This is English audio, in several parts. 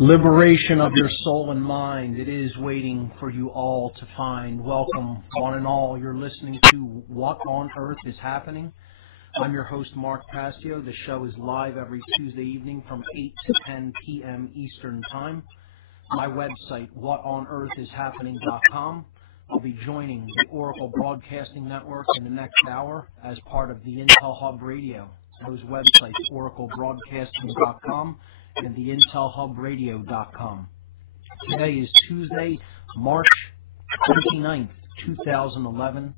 Liberation of your soul and mind. It is waiting for you all to find. Welcome, one and all. You're listening to What on Earth is Happening. I'm your host, Mark PASSIO. The show is live every Tuesday evening from 8 to 10 p.m. Eastern Time. My website, whatonearthishappening.com. I'll be joining the Oracle Broadcasting Network in the next hour as part of the Intel Hub Radio. Those websites, oraclebroadcasting.com and the intelhubradio.com. Today is Tuesday, March 29th, 2011.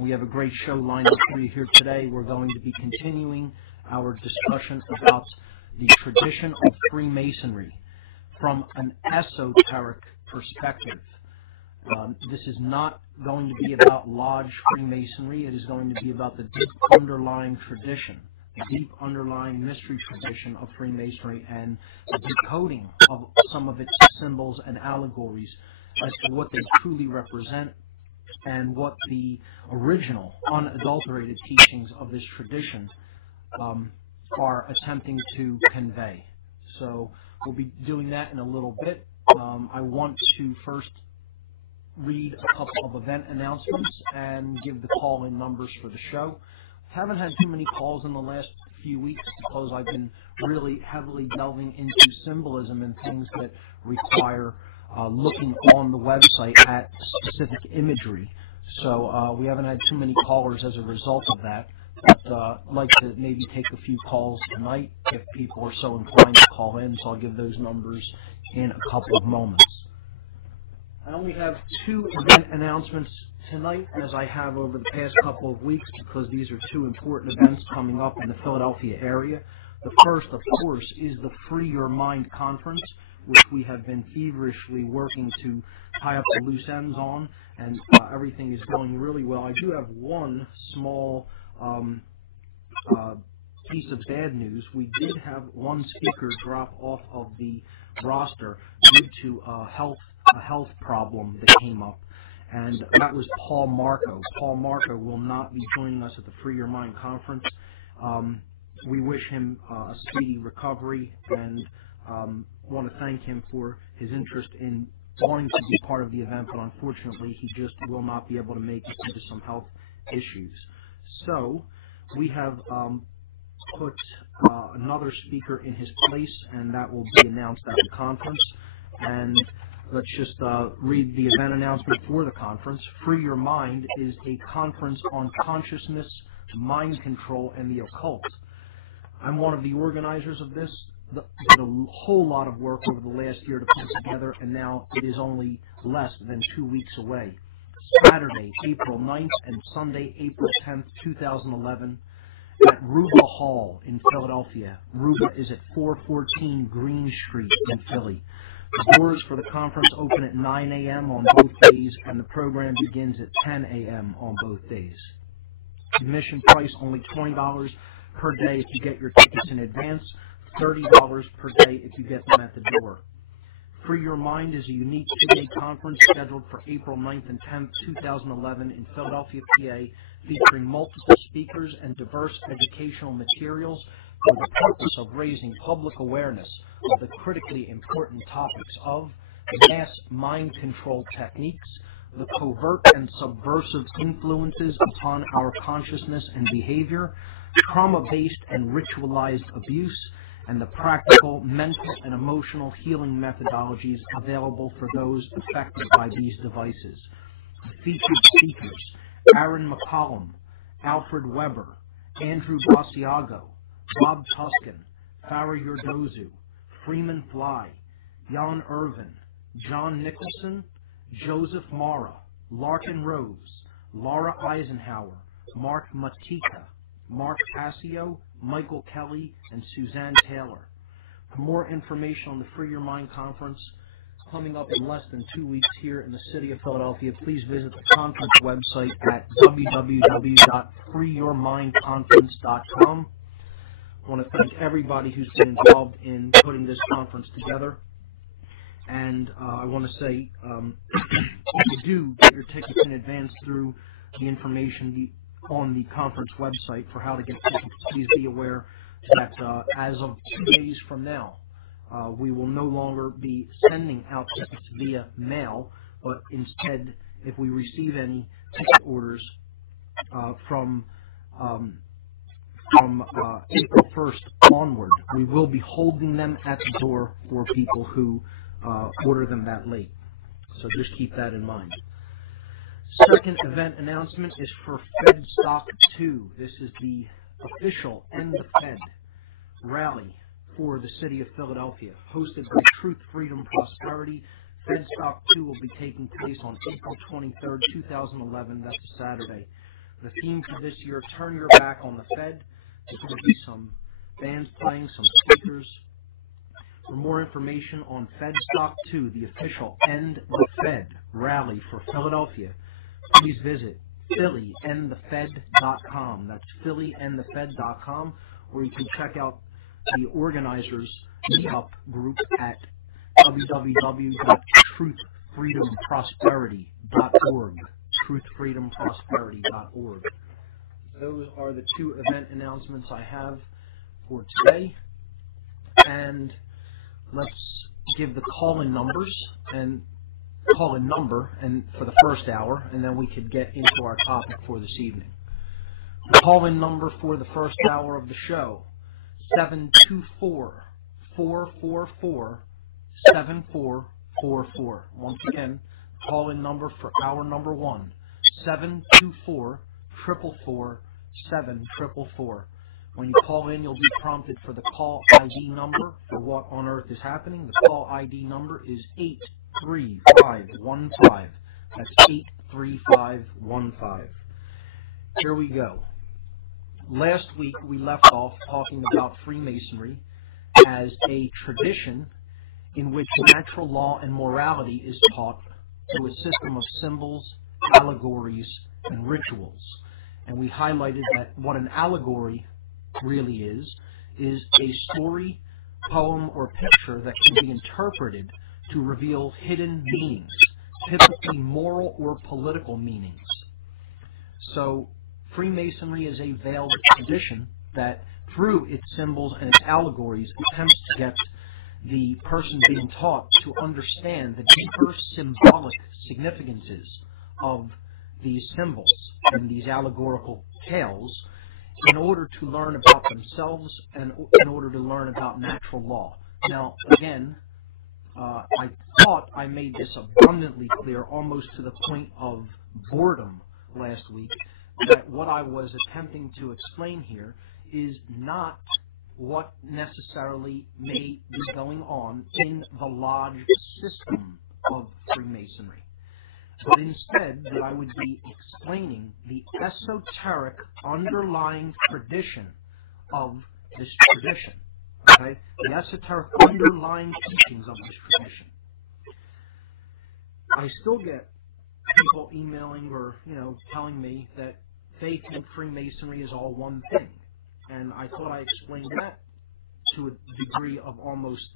We have a great show lined up for you here today. We're going to be continuing our discussion about the tradition of Freemasonry from an esoteric perspective. This is not going to be about Lodge Freemasonry. It is going to be about the deep underlying tradition, the deep underlying mystery tradition of Freemasonry and the decoding of some of its symbols and allegories as to what they truly represent and what the original, unadulterated teachings of this tradition are attempting to convey. So we'll be doing that in a little bit. I want to first read a couple of event announcements and give the call-in numbers for the show. Haven't had too many calls in the last few weeks because I've been really heavily delving into symbolism and things that require looking on the website at specific imagery. So we haven't had too many callers as a result of that. But I'd like to maybe take a few calls tonight if people are so inclined to call in, so I'll give those numbers in a couple of moments. I only have two event announcements tonight, as I have over the past couple of weeks, because these are two important events coming up in the Philadelphia area. The first, of course, is the Free Your Mind Conference, which we have been feverishly working to tie up the loose ends on, and everything is going really well. I do have one small piece of bad news. We did have one speaker drop off of the roster due to a health problem that came up, and that was Paul Marco. Paul Marco will not be joining us at the Free Your Mind Conference. We wish him a speedy recovery and want to thank him for his interest in wanting to be part of the event, but unfortunately he just will not be able to make it due to some health issues. So we have put another speaker in his place, and that will be announced at the conference. And let's just read the event announcement for the conference. Free Your Mind is a conference on consciousness, mind control, and the occult. I'm one of the organizers of this. Did a whole lot of work over the last year to put it together, and now it is only less than 2 weeks away. Saturday, April 9th, and Sunday, April 10th, 2011, at Ruba Hall in Philadelphia. Ruba is at 414 Green Street in Philly. The doors for the conference open at 9 a.m. on both days, and the program begins at 10 a.m. on both days. Admission price only $20 per day if you get your tickets in advance, $30 per day if you get them at the door. Free Your Mind is a unique two-day conference scheduled for April 9th and 10th, 2011 in Philadelphia, PA, featuring multiple speakers and diverse educational materials for the purpose of raising public awareness of the critically important topics of mass mind control techniques, the covert and subversive influences upon our consciousness and behavior, trauma-based and ritualized abuse, and the practical mental and emotional healing methodologies available for those affected by these devices. The featured speakers: Aaron McCollum, Alfred Weber, Andrew Basiago, Bob Tuskin, Farah Yurdozu, Freeman Fly, Jan Irvin, John Nicholson, Joseph Mara, Larkin Rose, Laura Eisenhower, Mark Matika, Mark Passio, Michael Kelly, and Suzanne Taylor. For more information on the Free Your Mind Conference coming up in less than 2 weeks here in the city of Philadelphia, please visit the conference website at www.freeyourmindconference.com. I want to thank everybody who's been involved in putting this conference together. And I want to say, if you do get your tickets in advance through the information on the conference website for how to get tickets, please be aware that as of 2 days from now, We will no longer be sending out tickets via mail, but instead, if we receive any ticket orders from April 1st onward, we will be holding them at the door for people who order them that late. So just keep that in mind. Second event announcement is for Fed Stock 2. This is the official End the Fed rally for the city of Philadelphia, hosted by Truth, Freedom, Prosperity. Fed Stock 2 will be taking place on April 23rd, 2011. That's a Saturday. The theme for this year, Turn Your Back on the Fed. There's going to be some bands playing, some speakers. For more information on Fed Stock 2, the official End the Fed rally for Philadelphia, please visit phillyendthefed.com. That's phillyendthefed.com, or you can check out the organizers' meetup group at www.truthfreedomprosperity.org. truthfreedomprosperity.org. Those are the two event announcements I have for today. And let's give the call-in number for the first hour, and then we could get into our topic for this evening. The call-in number for the first hour of the show, 724-444-7444. Once again, call-in number for hour number 1, 724-444-7444. When you call in, you'll be prompted for the call ID number for what on earth is happening. The call ID number is 83515. That's 83515. Here we go. Last week we left off talking about Freemasonry as a tradition in which natural law and morality is taught through a system of symbols, allegories, and rituals. And we highlighted that what an allegory really is a story, poem, or picture that can be interpreted to reveal hidden meanings, typically moral or political meanings. So Freemasonry is a veiled tradition that, through its symbols and its allegories, attempts to get the person being taught to understand the deeper symbolic significances of these symbols and these allegorical tales in order to learn about themselves and in order to learn about natural law. Now, again, I thought I made this abundantly clear, almost to the point of boredom last week, that what I was attempting to explain here is not what necessarily may be going on in the lodge system of Freemasonry, but instead that I would be explaining the esoteric underlying tradition of this tradition. Okay? The esoteric underlying teachings of this tradition. I still get people emailing or, telling me that they think Freemasonry is all one thing. And I thought I explained that to a degree of almost,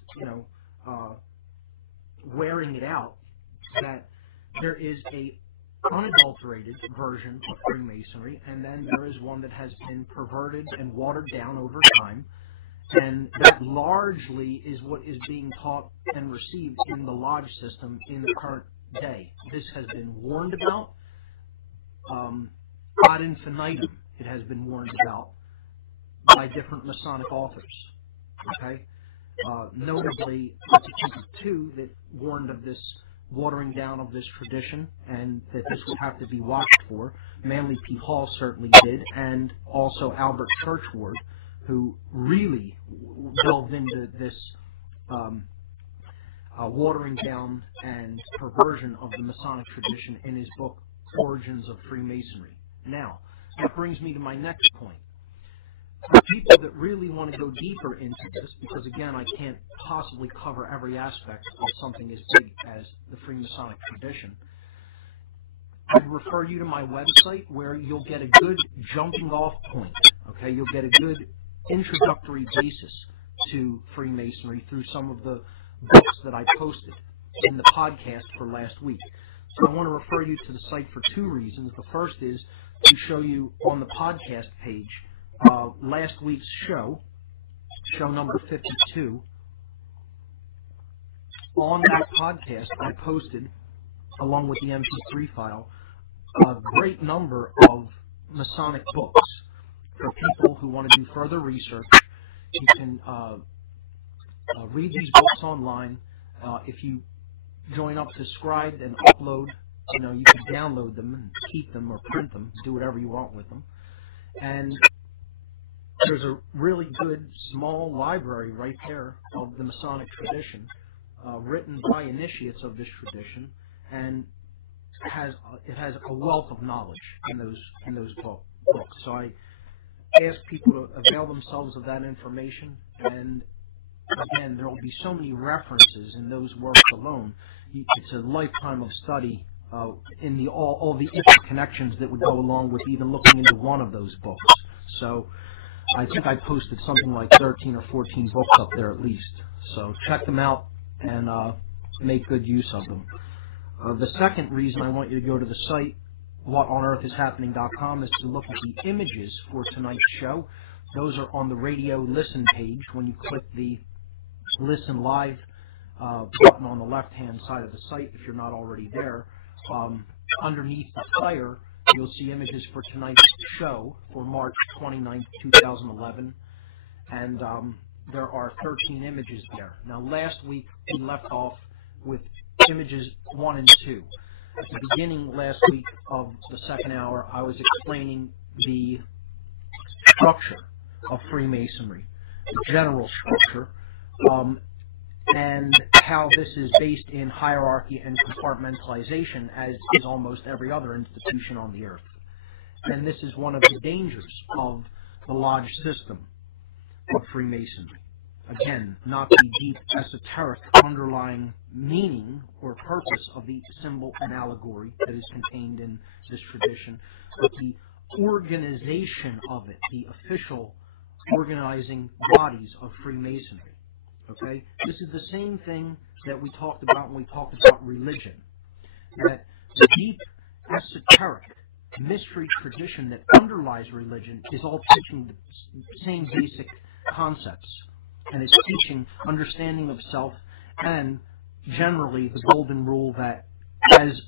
wearing it out, that there is a unadulterated version of Freemasonry, and then there is one that has been perverted and watered down over time, and that largely is what is being taught and received in the lodge system in the current day. This has been warned about ad infinitum. It has been warned about by different Masonic authors. Okay, notably Archbishop II that warned of this watering down of this tradition, and that this would have to be watched for. Manly P. Hall certainly did, and also Albert Churchward, who really delved into this watering down and perversion of the Masonic tradition in his book, Origins of Freemasonry. Now, that brings me to my next point. For people that really want to go deeper into this, because again, I can't possibly cover every aspect of something as big as the Freemasonic tradition, I'd refer you to my website where you'll get a good jumping off point. Okay, you'll get a good introductory basis to Freemasonry through some of the books that I posted in the podcast for last week. So I want to refer you to the site for two reasons. The first is to show you on the podcast page last week's show number 52, on that podcast, I posted, along with the MP3 file, a great number of Masonic books for people who want to do further research. You can read these books online. If you join up to Scribe and upload, you can download them and keep them or print them, do whatever you want with them. And there's a really good small library right there of the Masonic tradition, written by initiates of this tradition, and it has a wealth of knowledge in those books. So I ask people to avail themselves of that information, and again, there will be so many references in those works alone. It's a lifetime of study in all the interconnections that would go along with even looking into one of those books. So I think I posted something like 13 or 14 books up there at least. So check them out and make good use of them. The second reason I want you to go to the site, whatonearthishappening.com, is to look at the images for tonight's show. Those are on the radio listen page. When you click the Listen Live button on the left-hand side of the site, if you're not already there, underneath the flyer, you'll see images for tonight's show for March 29th, 2011. And there are 13 images there. Now, last week we left off with images 1 and 2. At the beginning last week of the second hour, I was explaining the structure of Freemasonry, the general structure, and how this is based in hierarchy and compartmentalization, as is almost every other institution on the earth. And this is one of the dangers of the lodge system of Freemasonry. Again, not the deep esoteric underlying meaning or purpose of the symbol and allegory that is contained in this tradition, but the organization of it, the official organizing bodies of Freemasonry. Okay? This is the same thing that we talked about when we talked about religion. That the deep esoteric mystery tradition that underlies religion is all teaching the same basic concepts, and it's teaching understanding of self and generally the golden rule that as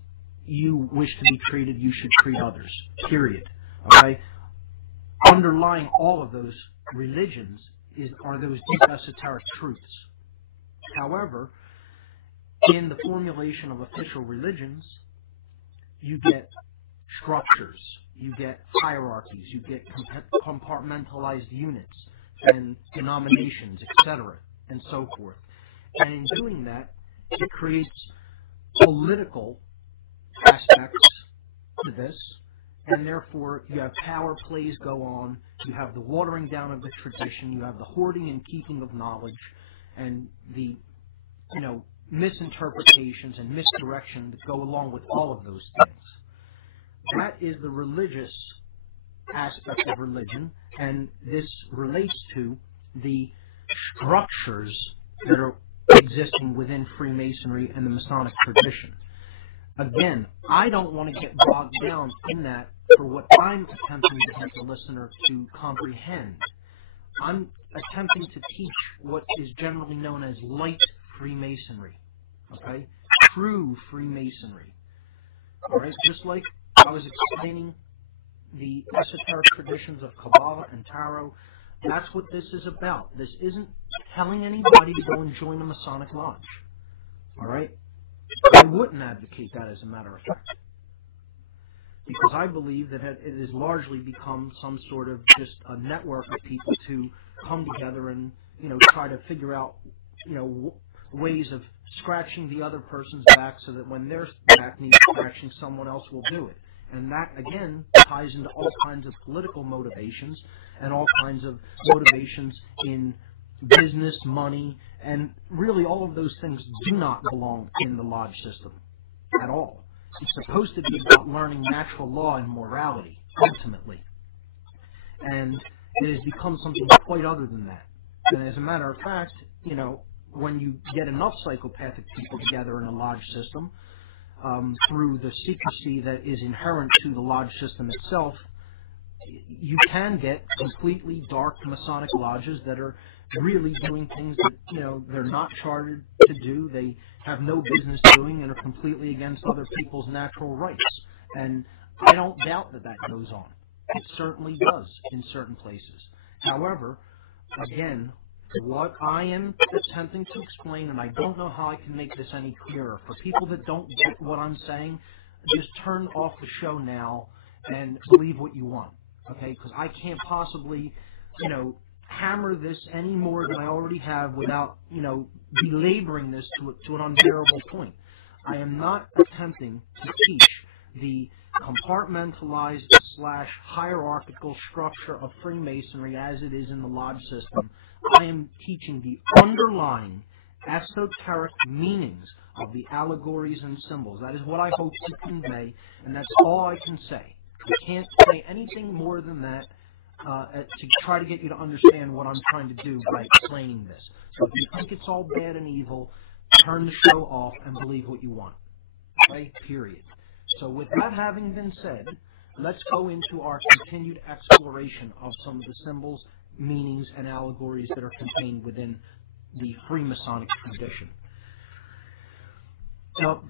you wish to be treated, you should treat others, period. Okay? Underlying all of those religions are those deep esoteric truths. However, in the formulation of official religions, you get structures, you get hierarchies, you get compartmentalized units and denominations, etc., and so forth. And in doing that, it creates political aspects to this, and therefore you have power plays go on, you have the watering down of the tradition, you have the hoarding and keeping of knowledge, and the misinterpretations and misdirection that go along with all of those things. That is the religious aspect of religion, and this relates to the structures that are existing within Freemasonry and the Masonic tradition. Again, I don't want to get bogged down in that for what I'm attempting to get the listener to comprehend. I'm attempting to teach what is generally known as light Freemasonry, okay? True Freemasonry, all right? Just like I was explaining the esoteric traditions of Kabbalah and Tarot, that's what this is about. This isn't telling anybody to go and join a Masonic lodge, all right? I wouldn't advocate that, as a matter of fact, because I believe that it has largely become some sort of just a network of people to come together and, try to figure out, ways of scratching the other person's back so that when their back needs scratching, someone else will do it. And that, again, ties into all kinds of political motivations and all kinds of motivations in business, money, and really all of those things do not belong in the lodge system at all. It's supposed to be about learning natural law and morality, ultimately. And it has become something quite other than that. And as a matter of fact, when you get enough psychopathic people together in a lodge system, through the secrecy that is inherent to the lodge system itself, you can get completely dark Masonic lodges that are really doing things that, they're not chartered to do, they have no business doing, and are completely against other people's natural rights. And I don't doubt that that goes on. It certainly does in certain places. However, again, what I am attempting to explain, and I don't know how I can make this any clearer, for people that don't get what I'm saying, just turn off the show now and believe what you want, okay? Because I can't possibly, hammer this any more than I already have without, belaboring this to an unbearable point. I am not attempting to teach the compartmentalized / hierarchical structure of Freemasonry as it is in the lodge system. I am teaching the underlying esoteric meanings of the allegories and symbols. That is what I hope to convey, and that's all I can say. I can't say anything more than that to try to get you to understand what I'm trying to do by explaining this. So if you think it's all bad and evil, turn the show off and believe what you want. Okay? Period. So with that having been said, let's go into our continued exploration of some of the symbols, meanings, and allegories that are contained within the Freemasonic tradition. Now,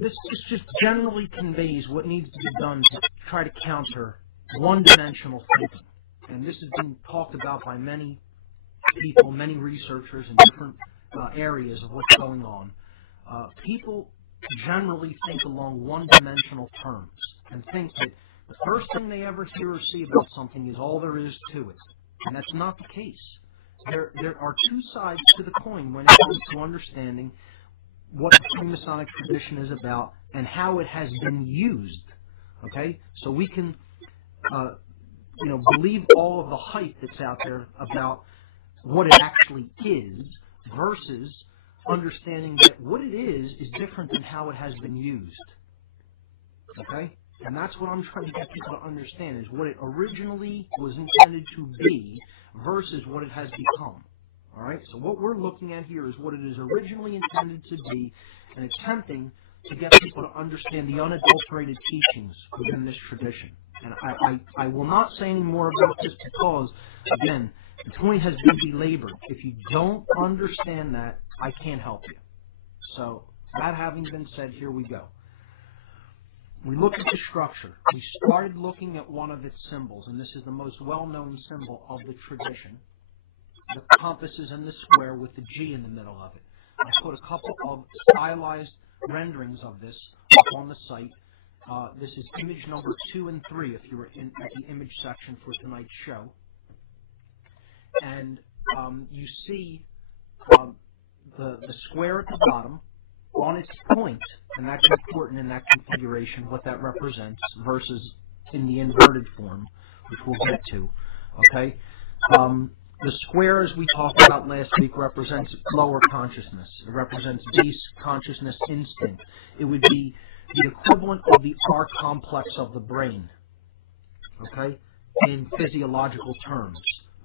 this just generally conveys what needs to be done to try to counter one-dimensional thinking. And this has been talked about by many people, many researchers in different areas of what's going on. People generally think along one-dimensional terms and think that the first thing they ever hear or see about something is all there is to it. And that's not the case. There are two sides to the coin when it comes to understanding what the Freemasonic tradition is about and how it has been used. Okay? So we can, believe all of the hype that's out there about what it actually is versus understanding that what it is different than how it has been used. Okay? And that's what I'm trying to get people to understand, is what it originally was intended to be versus what it has become. All right? So what we're looking at here is what it is originally intended to be, and attempting to get people to understand the unadulterated teachings within this tradition. And I will not say any more about this because, again, the point has been belabored. If you don't understand that, I can't help you. So, that having been said, here we go. We look at the structure. We started looking at one of its symbols, and this is the most well-known symbol of the tradition. The compass is in the square with the G in the middle of it. I put a couple of stylized renderings of this up on the site. This is image number 2 and 3 if you were at the image section for tonight's show. And you see the square at the bottom on its point, and that's important in that configuration, what that represents, versus in the inverted form, which we'll get to. Okay? The square, as we talked about last week, represents lower consciousness. It represents base consciousness instinct. It would be the equivalent of the R complex of the brain, okay, in physiological terms.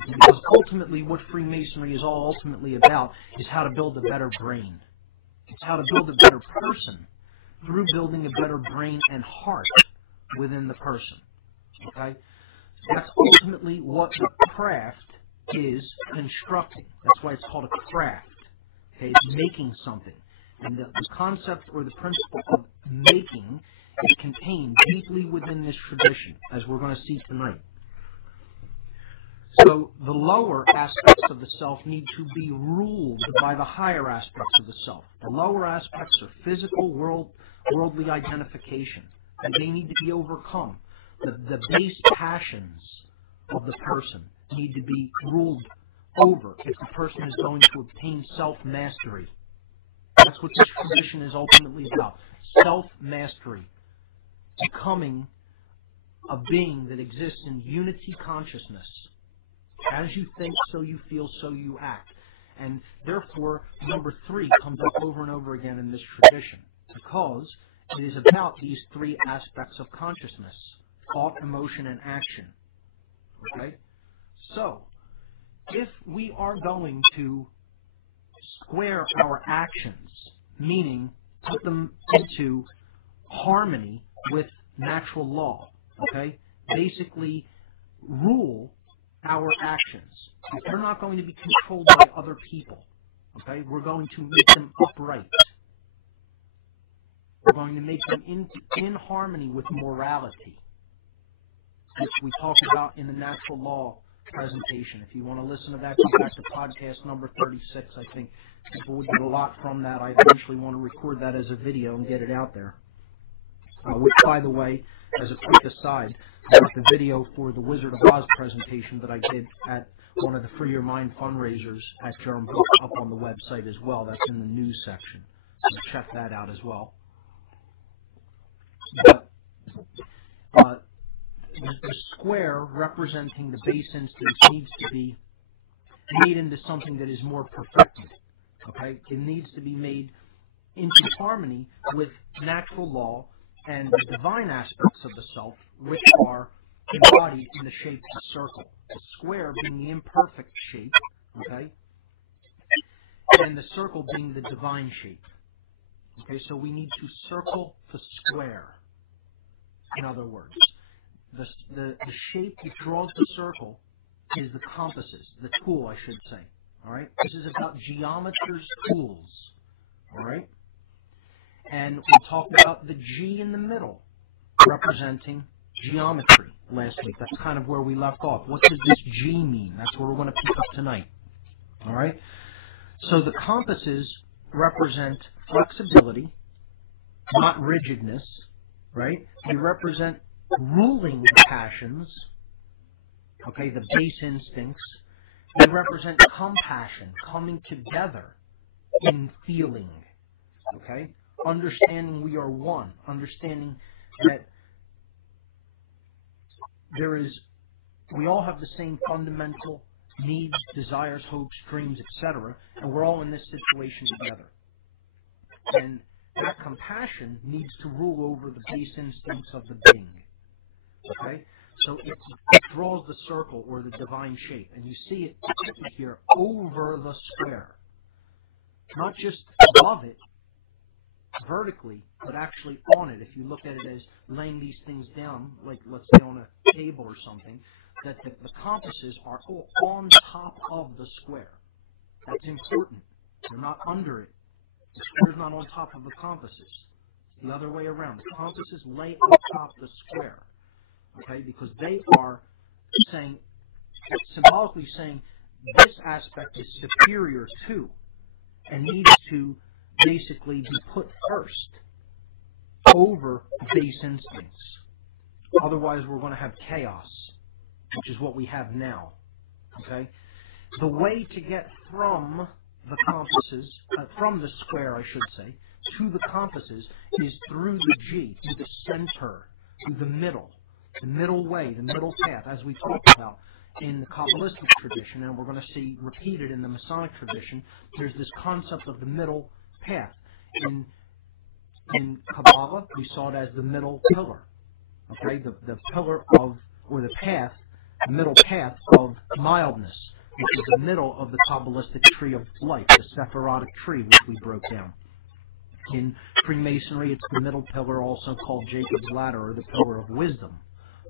Because ultimately what Freemasonry is all ultimately about is how to build a better brain. It's how to build a better person through building a better brain and heart within the person, okay? That's ultimately what the craft is constructing. That's why it's called a craft. Okay, it's making something. And the concept or the principle of making is contained deeply within this tradition, as we're going to see tonight. So the lower aspects of the self need to be ruled by the higher aspects of the self. The lower aspects are physical, worldly identification, and they need to be overcome. The base passions of the person need to be ruled over if the person is going to obtain self-mastery. That's what this tradition is ultimately about. Self-mastery. Becoming a being that exists in unity consciousness. As you think, so you feel, so you act. And therefore, number 3 comes up over and over again in this tradition, because it is about these 3 aspects of consciousness: thought, emotion, and action. Okay? So, if we are going to square our actions, meaning put them into harmony with natural law, okay? Basically, rule our actions, if they're not going to be controlled by other people, okay, we're going to make them upright. We're going to make them in harmony with morality, which we talked about in the natural law presentation. If you want to listen to that, go back to podcast number 36. I think people would get a lot from that. I eventually want to record that as a video and get it out there. Which, by the way, as a quick aside, I got the video for the Wizard of Oz presentation that I did at one of the Free Your Mind fundraisers at Jerem Book up on the website as well. That's in the news section. So check that out as well. But the square representing the base instance needs to be made into something that is more perfected. Okay? It needs to be made into harmony with natural law and the divine aspects of the self, which are embodied in the shape of a circle. The square being the imperfect shape, okay, and the circle being the divine shape. Okay, so we need to circle the square. In other words, the shape that draws the circle is the compasses, the tool, I should say. All right, this is about geometer's tools. All right. And we talked about the G in the middle, representing geometry last week. That's kind of where we left off. What does this G mean? That's where we're going to pick up tonight. All right? So the compasses represent flexibility, not rigidness, right? They represent ruling the passions, okay, the base instincts. They represent compassion, coming together in feeling, okay? Understanding we are one, understanding that we all have the same fundamental needs, desires, hopes, dreams, etc., and we're all in this situation together. And that compassion needs to rule over the base instincts of the being. Okay? So it draws the circle or the divine shape, and you see it here over the square. Not just above it, vertically, but actually on it. If you look at it as laying these things down, like let's say on a table or something, that the compasses are all on top of the square. That's important. They're not under it. The square's not on top of the compasses. The other way around. The compasses lay on top of the square. Okay? Because they are saying, symbolically saying, this aspect is superior to and needs to basically be put first over base instincts. Otherwise, we're going to have chaos, which is what we have now. Okay? The way to get from the compasses, from the square, I should say, to the compasses is through the G, through the center, through the middle way, the middle path, as we talked about in the Kabbalistic tradition, and we're going to see repeated in the Masonic tradition. There's this concept of the middle path. In Kabbalah, we saw it as the middle pillar. Okay, the pillar of, or the path, the middle path of mildness, which is the middle of the Kabbalistic tree of life, the Sephirotic tree, which we broke down. In Freemasonry, it's the middle pillar, also called Jacob's ladder, or the pillar of wisdom.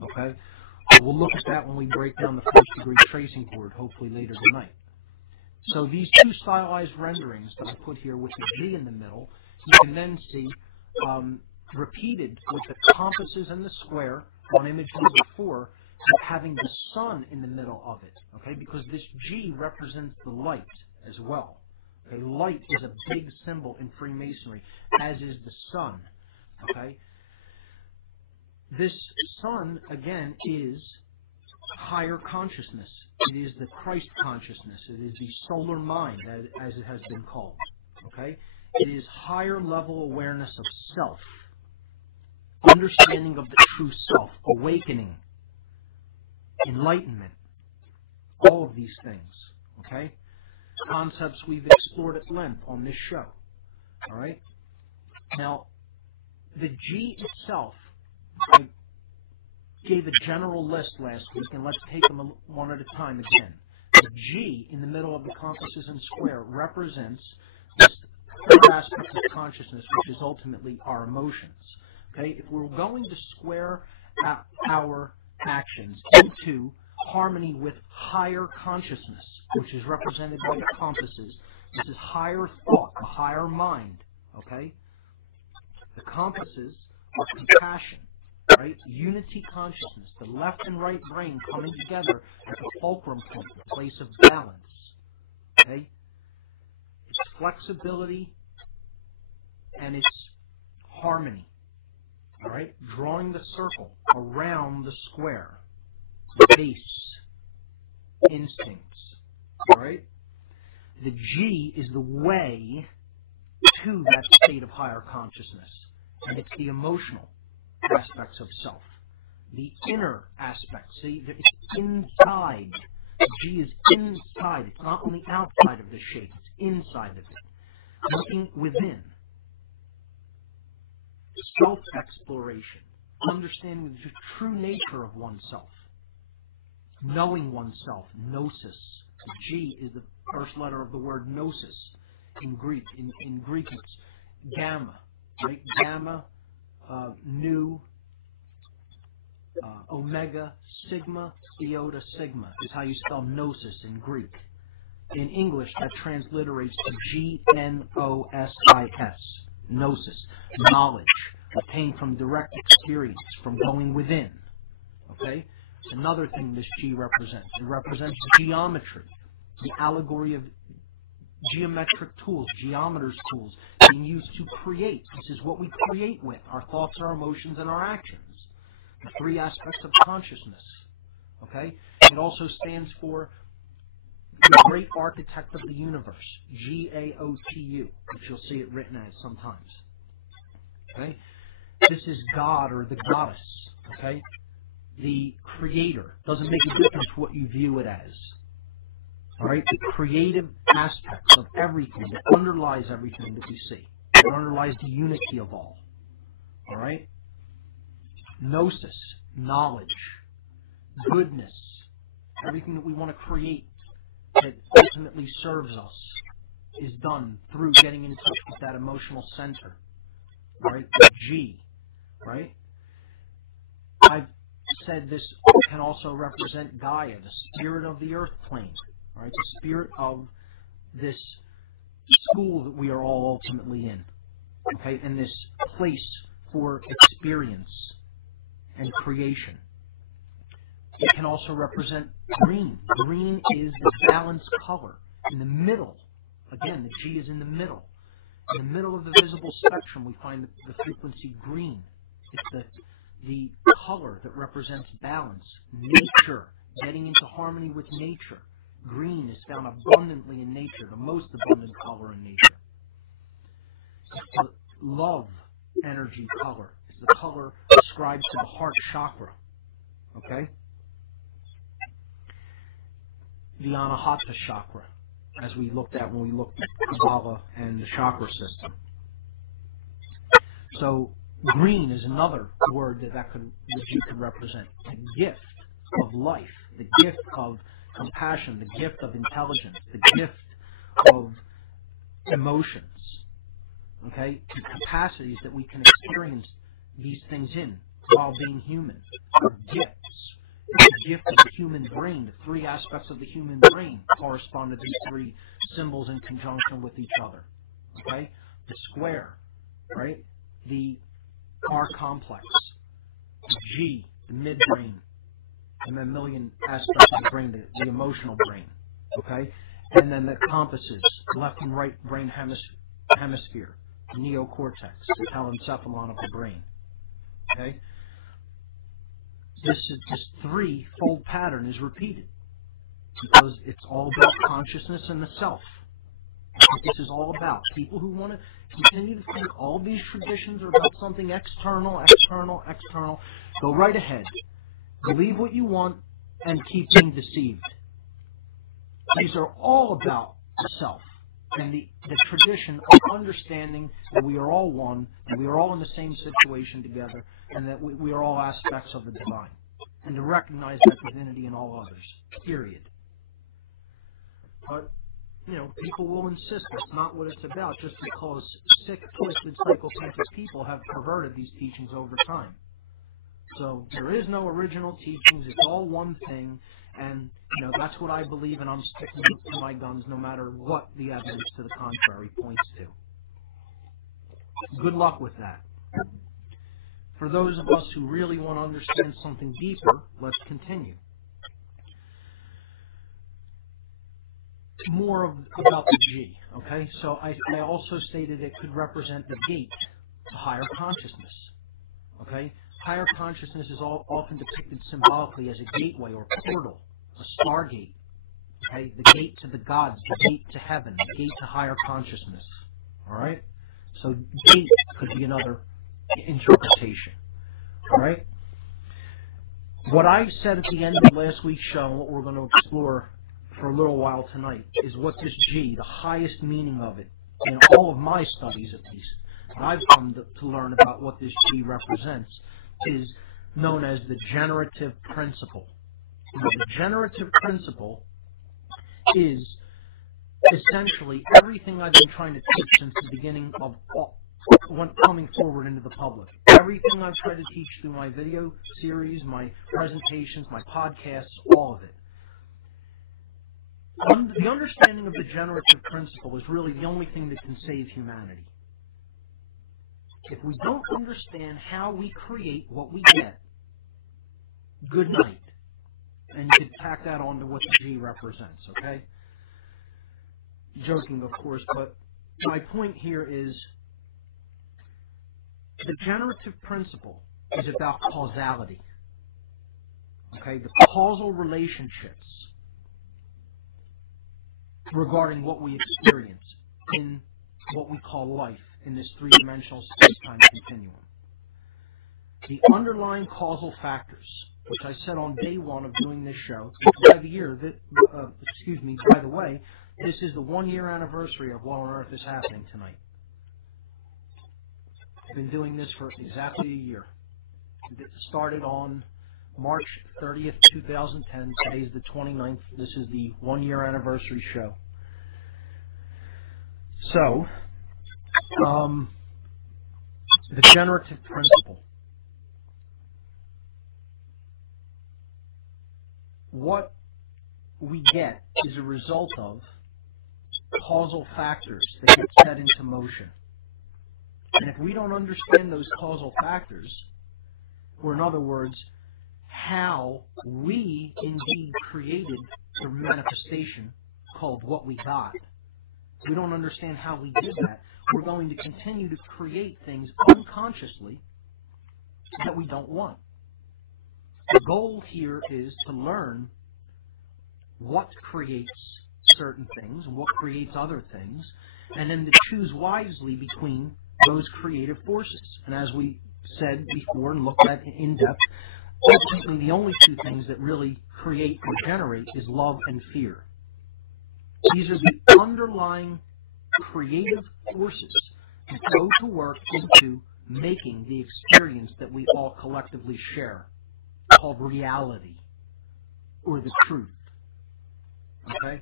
Okay, so we'll look at that when we break down the first degree tracing board, hopefully later tonight. So these two stylized renderings that I put here with the G in the middle, you can then see repeated with the compasses and the square on image number 4, having the sun in the middle of it. Okay, because this G represents the light as well. Okay, light is a big symbol in Freemasonry, as is the sun. Okay, this sun again is higher consciousness. It is the Christ consciousness. It is the solar mind, as it has been called. Okay? It is higher level awareness of self, understanding of the true self, awakening, enlightenment, all of these things. Okay? Concepts we've explored at length on this show. All right? Now, the G itself, I gave a general list last week, and let's take them one at a time again. The G in the middle of the compasses and square represents this third aspect of consciousness, which is ultimately our emotions. Okay, if we're going to square our actions into harmony with higher consciousness, which is represented by the compasses. This is higher thought, the higher mind, okay? The compasses are compassion, right? Unity consciousness, the left and right brain coming together at the fulcrum point, the place of balance, okay? It's flexibility and it's harmony, all right? Drawing the circle around the square, the base, instincts, all right? The G is the way to that state of higher consciousness, and it's the emotional aspects of self. The inner aspects, see, it's inside. The G is inside. It's not on the outside of the shape. It's inside of it. Looking within. Self-exploration. Understanding the true nature of oneself. Knowing oneself. Gnosis. The G is the first letter of the word gnosis in Greek. In Greek it's gamma, right? Gamma, nu, omega, sigma, iota, sigma is how you spell gnosis in Greek. In English, that transliterates to Gnosis, gnosis, knowledge, obtained from direct experience, from going within. Okay? Another thing this G represents. It represents geometry, the allegory of geometric tools, geometers' tools, being used to create. This is what we create with, our thoughts, our emotions, and our actions. The three aspects of consciousness. Okay? It also stands for the great architect of the universe, G-A-O-T-U, which you'll see it written as sometimes. Okay? This is God or the goddess. Okay? The creator. Doesn't make a difference what you view it as. All right? The creative aspects of everything that underlies everything that we see. It underlies the unity of all. All right? Gnosis, knowledge, goodness, everything that we want to create that ultimately serves us is done through getting in touch with that emotional center. All right? The G. Right? I've said this can also represent Gaia, the spirit of the earth plane, all right, the spirit of this school that we are all ultimately in, okay, and this place for experience and creation. It can also represent green. Green is the balanced color in the middle. Again, the G is in the middle. In the middle of the visible spectrum, we find the frequency green. It's the color that represents balance, nature, getting into harmony with nature. Green is found abundantly in nature, the most abundant color in nature. It's the love energy color. It's the color ascribed to the heart chakra. Okay? The Anahata chakra, as we looked at when we looked at Kabbalah and the chakra system. So, green is another word that you could represent. The gift of life, the gift of compassion, the gift of intelligence, the gift of emotions. Okay? The capacities that we can experience these things in while being human are gifts. The gift of the human brain, the three aspects of the human brain correspond to these three symbols in conjunction with each other. Okay? The square, right? The R complex, the G, the midbrain, and the million aspects of the brain, the emotional brain, okay? And then the compasses, left and right brain hemisphere, the neocortex, the telencephalon of the brain, okay? This threefold pattern is repeated because it's all about consciousness and the self. That's what this is all about. People who want to continue to think all these traditions are about something external, go right ahead. Believe what you want and keep being deceived. These are all about the self and the tradition of understanding that we are all one, that we are all in the same situation together, and that we are all aspects of the divine. And to recognize that divinity in all others. Period. But people will insist that's not what it's about just because sick, twisted, psychopathic people have perverted these teachings over time. So there is no original teachings. It's all one thing. And, that's what I believe, and I'm sticking to my guns no matter what the evidence to the contrary points to. Good luck with that. For those of us who really want to understand something deeper, let's continue. More about the G, okay? So I also stated it could represent the gate to higher consciousness, okay? Higher consciousness is often depicted symbolically as a gateway or portal, a stargate, okay? The gate to the gods, the gate to heaven, the gate to higher consciousness, all right? So gate could be another interpretation, all right? What I said at the end of last week's show, and what we're going to explore for a little while tonight, is what this G, the highest meaning of it, in all of my studies at least, and I've come to learn about what this G represents, is known as the generative principle. The generative principle is essentially everything I've been trying to teach since the beginning of when coming forward into the public. Everything I've tried to teach through my video series, my presentations, my podcasts, all of it. The understanding of the generative principle is really the only thing that can save humanity. If we don't understand how we create what we get, good night. And you could tack that on to what the G represents, okay? Joking, of course, but my point here is the generative principle is about causality, okay? The causal relationships regarding what we experience in what we call life in this three-dimensional space-time continuum. The underlying causal factors, which I said on day one of doing this show, by the way, this is the 1-year anniversary of What on Earth is Happening Tonight. I've been doing this for exactly a year. It started on March 30th, 2010. Today's the 29th. This is the 1-year anniversary show. So, the generative principle. What we get is a result of causal factors that get set into motion. And if we don't understand those causal factors, or in other words, how we indeed created the manifestation called what we got, we don't understand how we did that, we're going to continue to create things unconsciously that we don't want. The goal here is to learn what creates certain things and what creates other things, and then to choose wisely between those creative forces. And as we said before and looked at in depth, ultimately the only two things that really create or generate is love and fear. These are the underlying creative forces that go to work into making the experience that we all collectively share, called reality, or the truth. Okay?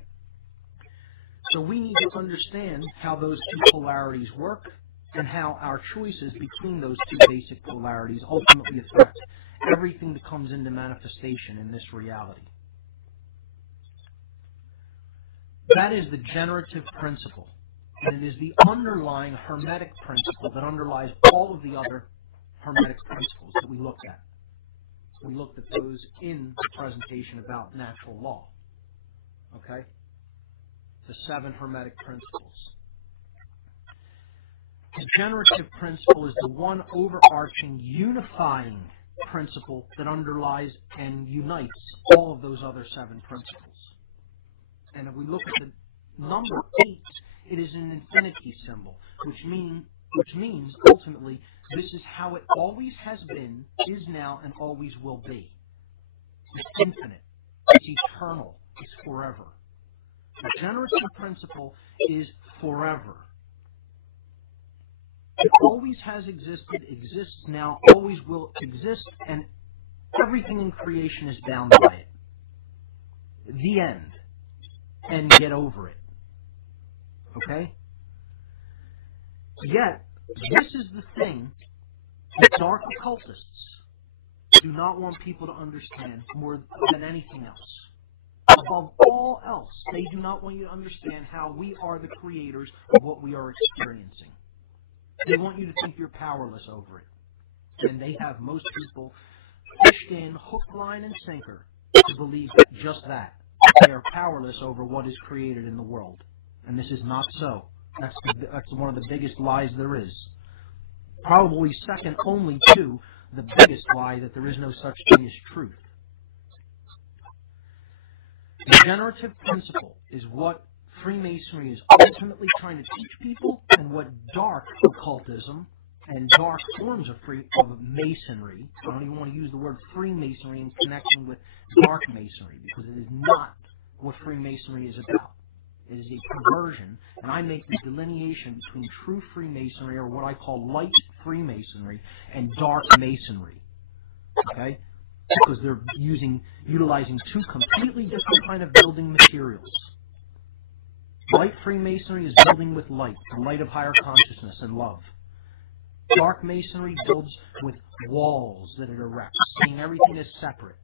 So we need to understand how those two polarities work and how our choices between those two basic polarities ultimately affect everything that comes into manifestation in this reality. That is the generative principle, and it is the underlying hermetic principle that underlies all of the other hermetic principles that we looked at. We looked at those in the presentation about natural law. Okay? The 7 hermetic principles. The generative principle is the one overarching, unifying principle that underlies and unites all of those other 7 principles. And if we look at the number 8, it is an infinity symbol, which means ultimately this is how it always has been, is now, and always will be. It's infinite. It's eternal. It's forever. The generative principle is forever. It always has existed, exists now, always will exist, and everything in creation is bound by it. The end. And get over it. Okay? Yet, this is the thing that dark occultists do not want people to understand more than anything else. above all else, they do not want you to understand how we are the creators of what we are experiencing. They want you to think you're powerless over it. And they have most people fished in hook, line, and sinker to believe just that. They are powerless over what is created in the world. And this is not so. That's one of the biggest lies there is. Probably second only to the biggest lie that there is no such thing as truth. The generative principle is what Freemasonry is ultimately trying to teach people, and what dark occultism and dark forms of Masonry, I don't even want to use the word Freemasonry in connection with dark Masonry, because it is not what Freemasonry is about. It is a perversion, and I make the delineation between true Freemasonry, or what I call light Freemasonry, and dark Masonry. Okay? Because they're utilizing two completely different kind of building materials. Light Freemasonry is building with light, the light of higher consciousness and love. Dark Masonry builds with walls that it erects, seeing everything as separate.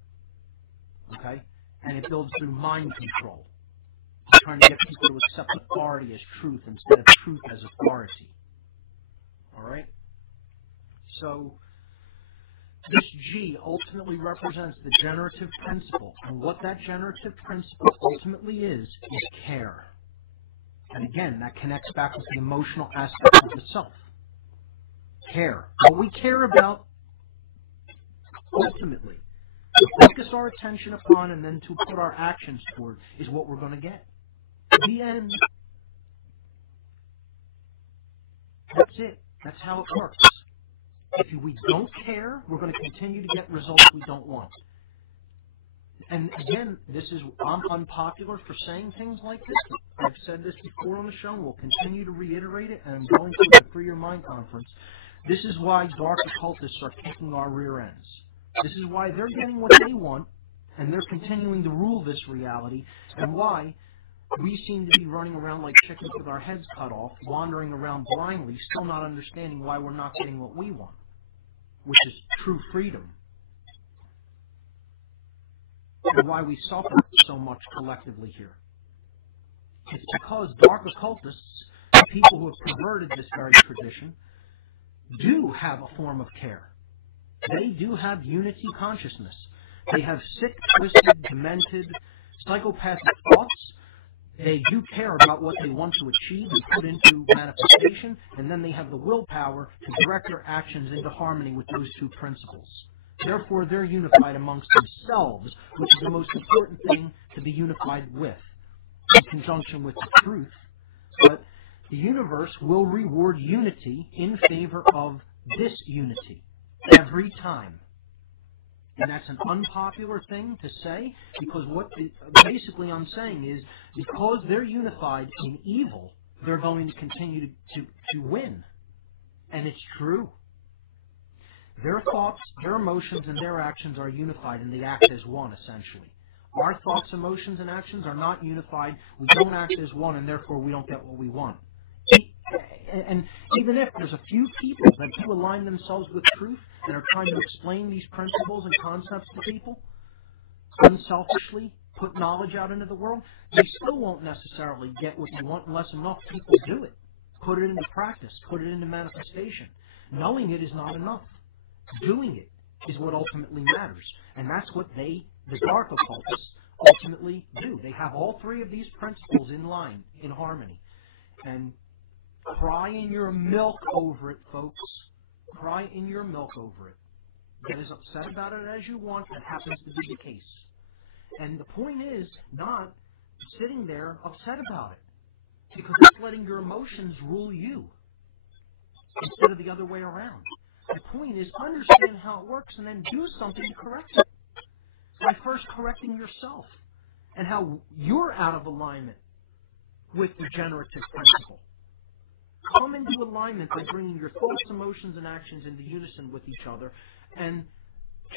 Okay? And it builds through mind control, trying to get people to accept authority as truth instead of truth as authority. All right? So, this G ultimately represents the generative principle. And what that generative principle ultimately is care. And again, that connects back with the emotional aspect of the self. Care. What we care about, ultimately, to focus our attention upon and then to put our actions toward, is what we're going to get. The end. That's it. That's how it works. If we don't care, we're going to continue to get results we don't want. And again, I'm unpopular for saying things like this. I've said this before on the show, and we'll continue to reiterate it, and I'm going to the Free Your Mind conference. This is why dark occultists are kicking our rear ends. This is why they're getting what they want, and they're continuing to rule this reality, and why we seem to be running around like chickens with our heads cut off, wandering around blindly, still not understanding why we're not getting what we want, which is true freedom, and why we suffer so much collectively here. It's because dark occultists, people who have perverted this very tradition, do have a form of care. They do have unity consciousness. They have sick, twisted, demented, psychopathic thoughts. They do care about what they want to achieve and put into manifestation, and then they have the willpower to direct their actions into harmony with those two principles. Therefore, they're unified amongst themselves, which is the most important thing to be unified with, in conjunction with the truth. But the universe will reward unity in favor of disunity every time. And that's an unpopular thing to say, because what basically I'm saying is, because they're unified in evil, they're going to continue to win. And it's true. Their thoughts, their emotions, and their actions are unified, and they act as one, essentially. Our thoughts, emotions, and actions are not unified. We don't act as one, and therefore we don't get what we want. And even if there's a few people that do align themselves with truth and are trying to explain these principles and concepts to people, unselfishly put knowledge out into the world, they still won't necessarily get what they want unless enough people do it. Put it into practice. Put it into manifestation. Knowing it is not enough. Doing it is what ultimately matters. And that's what the dark occultists, ultimately do. They have all three of these principles in line, in harmony. And cry in your milk over it, folks. Cry in your milk over it. Get as upset about it as you want. That happens to be the case. And the point is not sitting there upset about it, because it's letting your emotions rule you instead of the other way around. The point is, understand how it works and then do something to correct it. By first correcting yourself and how you're out of alignment with the generative principle. Come into alignment by bringing your thoughts, emotions, and actions into unison with each other, and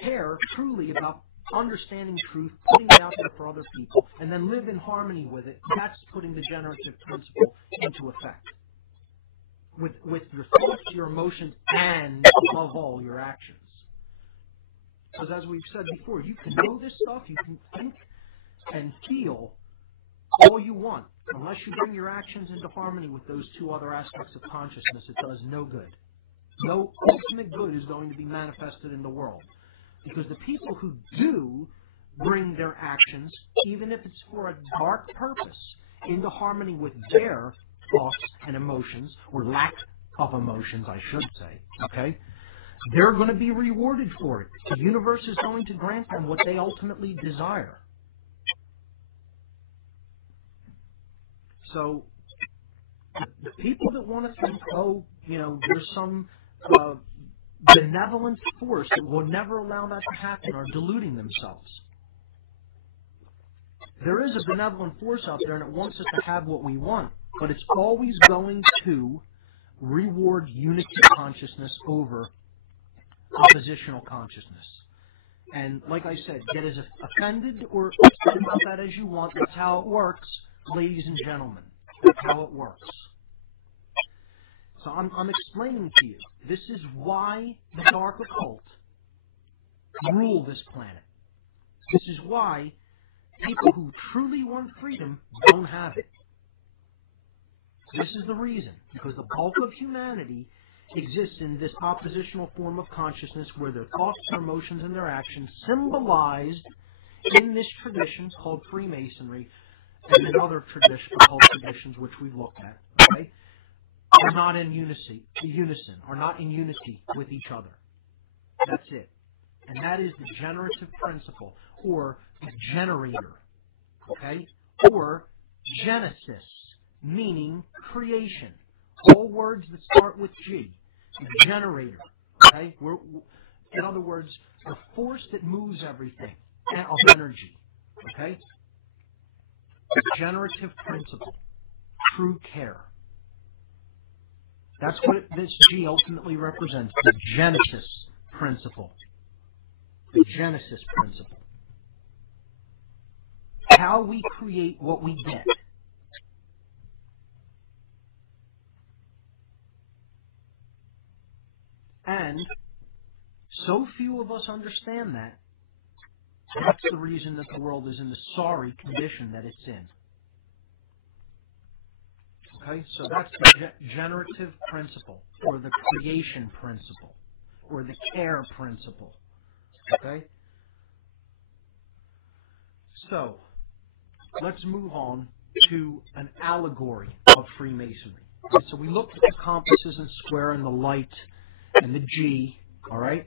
care truly about understanding truth, putting it out there for other people, and then live in harmony with it. That's putting the generative principle into effect. With your thoughts, your emotions, and above all, your actions. Because as we've said before, you can know this stuff, you can think and feel all you want. Unless you bring your actions into harmony with those two other aspects of consciousness, it does no good. No ultimate good is going to be manifested in the world. Because the people who do bring their actions, even if it's for a dark purpose, into harmony with their thoughts and emotions, or lack of emotions, I should say, okay, they're going to be rewarded for it. The universe is going to grant them what they ultimately desire. So, the people that want to think, there's some benevolent force that will never allow that to happen are deluding themselves. There is a benevolent force out there, and it wants us to have what we want, but it's always going to reward unity consciousness over oppositional consciousness. And like I said, get as offended or upset about that as you want. That's how it works, ladies and gentlemen. That's how it works. So I'm explaining to you, this is why the dark occult rule this planet. This is why people who truly want freedom don't have it. This is the reason, because the bulk of humanity exists in this oppositional form of consciousness where their thoughts, their emotions, and their actions, symbolized in this tradition called Freemasonry and in other occult traditions which we've looked at, okay, are not in unison, are not in unity with each other. That's it. And that is the generative principle, or the generator, okay, or Genesis, meaning creation. All words that start with G. The generator, okay? In other words, the force that moves everything of energy, okay? The generative principle, true care. That's what this G ultimately represents, the Genesis principle. The Genesis principle. How we create what we get. And so few of us understand that. That's the reason that the world is in the sorry condition that it's in. Okay, so that's the generative principle, or the creation principle, or the care principle. Okay? So, let's move on to an allegory of Freemasonry. Right, so we looked at the compasses and square and the light and the G, all right?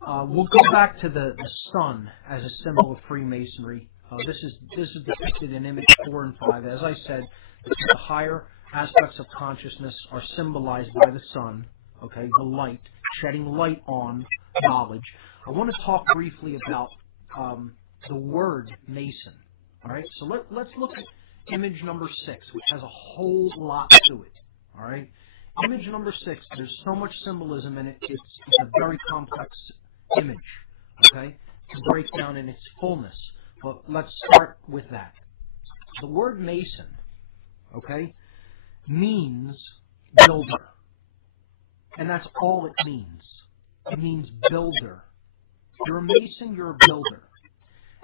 We'll go back to the sun as a symbol of Freemasonry. This is depicted in image 4 and 5. As I said, the higher aspects of consciousness are symbolized by the sun, okay, the light, shedding light on knowledge. I want to talk briefly about the word Mason, all right? So let's look at image number 6, which has a whole lot to it, all right? Image number 6, there's so much symbolism in it, it's a very complex image, okay, to break down in its fullness. But let's start with that. The word Mason, okay, means builder. And that's all it means. It means builder. You're a Mason, you're a builder.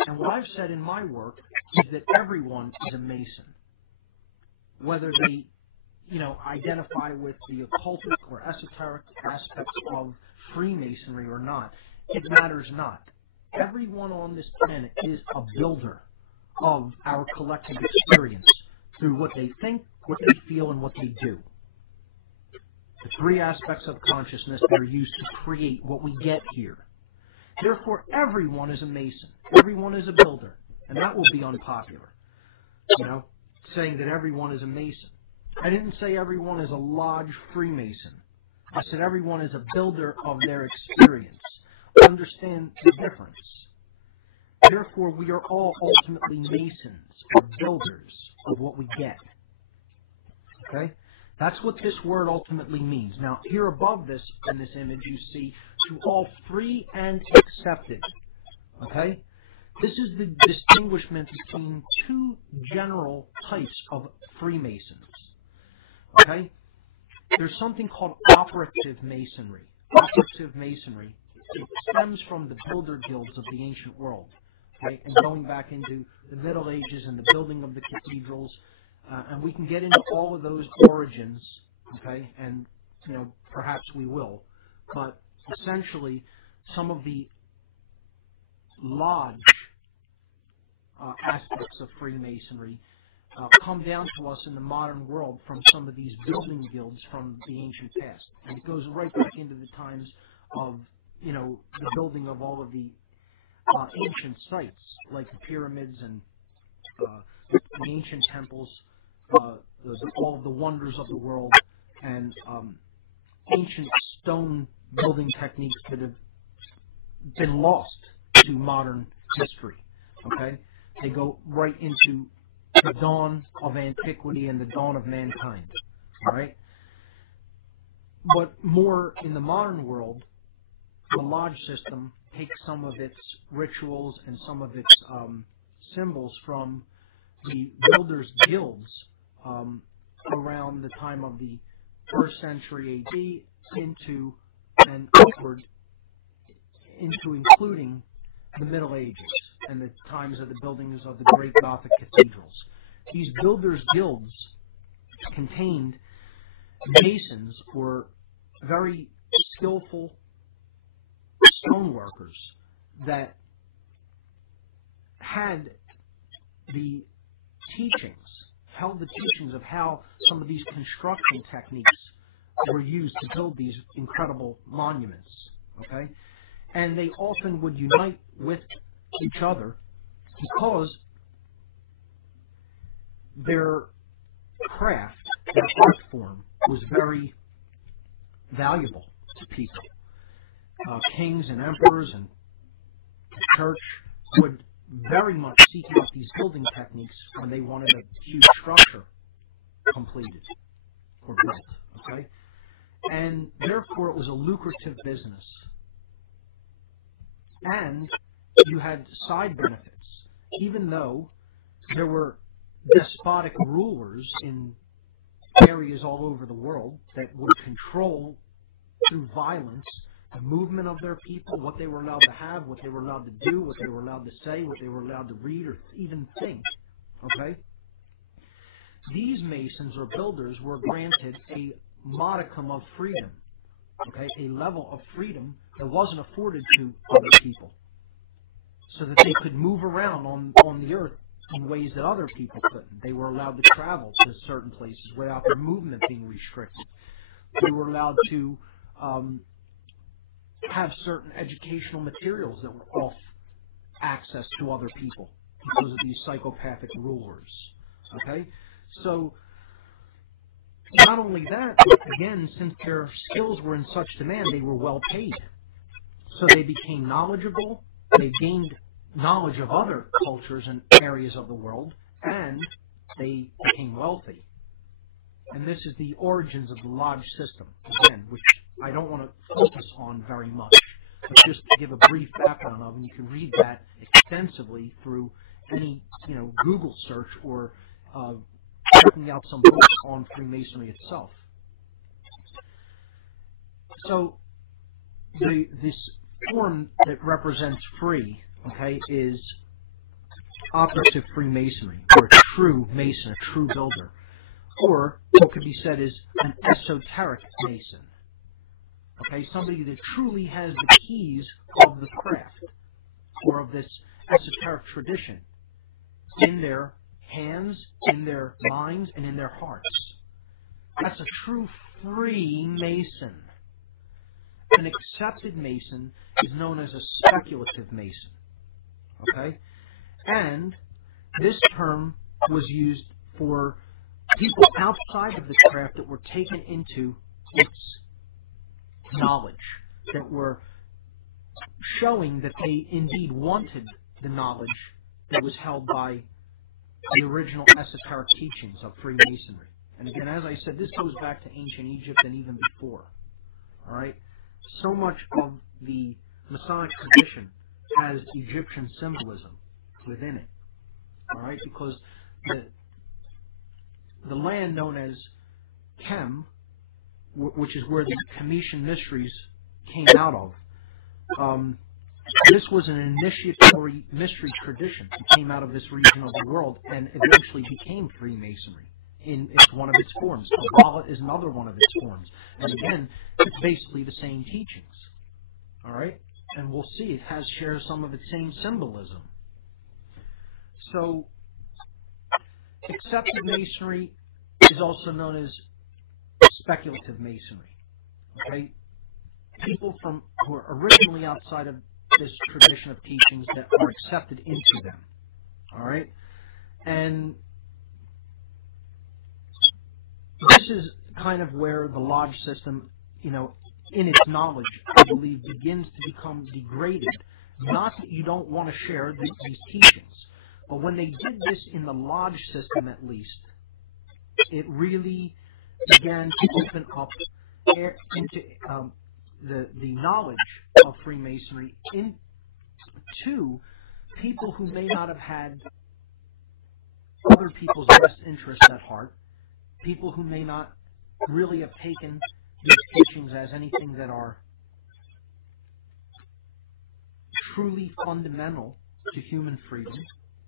And what I've said in my work is that everyone is a Mason. Whether they, identify with the occultic or esoteric aspects of Freemasonry or not, it matters not. Everyone on this planet is a builder of our collective experience through what they think, what they feel, and what they do. The three aspects of consciousness that are used to create what we get here. Therefore, everyone is a Mason. Everyone is a builder. And that will be unpopular, saying that everyone is a Mason. I didn't say everyone is a lodge Freemason. I said everyone is a builder of their experience. Understand the difference. Therefore, we are all ultimately Masons, or builders of what we get. Okay? That's what this word ultimately means. Now, here above this, in this image, you see, to all free and accepted. Okay? This is the distinguishment between two general types of Freemasons. Okay? There's something called operative Masonry. Operative Masonry, it stems from the builder guilds of the ancient world. okay, and going back into the Middle Ages and the building of the cathedrals, and we can get into all of those origins, okay, and perhaps we will, but essentially some of the lodge aspects of Freemasonry come down to us in the modern world from some of these building guilds from the ancient past. And it goes right back into the times of, the building of all of the ancient sites, like the pyramids and the ancient temples, all of the wonders of the world, and ancient stone building techniques that have been lost to modern history. Okay? They go right into the dawn of antiquity and the dawn of mankind. All right? But more in the modern world, the lodge system takes some of its rituals and some of its symbols from the builders' guilds around the time of the 1st century AD into and upward into including the Middle Ages and the times of the buildings of the great Gothic cathedrals. These builders' guilds contained masons or very skillful stoneworkers that had the teachings, held the teachings of how some of these construction techniques were used to build these incredible monuments, okay? And they often would unite with each other because their craft, their art form, was very valuable to people. Kings and emperors and the church would very much seek out these building techniques when they wanted a huge structure completed or built, okay? And therefore it was a lucrative business. And you had side benefits. Even though there were despotic rulers in areas all over the world that would control through violence the movement of their people, what they were allowed to have, what they were allowed to do, what they were allowed to say, what they were allowed to read or even think, okay? These masons or builders were granted a modicum of freedom, okay, a level of freedom that wasn't afforded to other people, so that they could move around on the earth in ways that other people couldn't. They were allowed to travel to certain places without their movement being restricted. They were allowed to have certain educational materials that were off access to other people because of these psychopathic rulers. Okay? So, not only that, but again, since their skills were in such demand, they were well paid. So they became knowledgeable, they gained knowledge of other cultures and areas of the world, and they became wealthy. And this is the origins of the lodge system, again, which I don't want to focus on very much, but just to give a brief background of, and you can read that extensively through any, Google search or checking out some books on Freemasonry itself. So this form that represents free, okay, is operative Freemasonry, or a true Mason, a true builder, or what could be said is an esoteric Mason. Okay, somebody that truly has the keys of the craft or of this esoteric tradition in their hands, in their minds, and in their hearts. That's a true free Mason. An accepted Mason is known as a speculative Mason. Okay? And this term was used for people outside of the craft that were taken into its knowledge, that were showing that they indeed wanted the knowledge that was held by the original esoteric teachings of Freemasonry. And again, as I said, this goes back to ancient Egypt and even before. All right? So much of the Masonic tradition has Egyptian symbolism within it. All right? Because the land known as Kem, which is where the Commission Mysteries came out of, This was an initiatory mystery tradition that came out of this region of the world and eventually became Freemasonry. It's one of its forms. Kabbalah is another one of its forms. And again, it's basically the same teachings. All right? And we'll see it shares some of its same symbolism. So, accepted Masonry is also known as speculative Masonry. Okay? People who are originally outside of this tradition of teachings that are accepted into them. All right? And this is kind of where the lodge system, in its knowledge, I believe, begins to become degraded. Not that you don't want to share these teachings, but when they did this in the lodge system, at least, it really began to open up into the knowledge of Freemasonry into people who may not have had other people's best interests at heart, people who may not really have taken these teachings as anything that are truly fundamental to human freedom,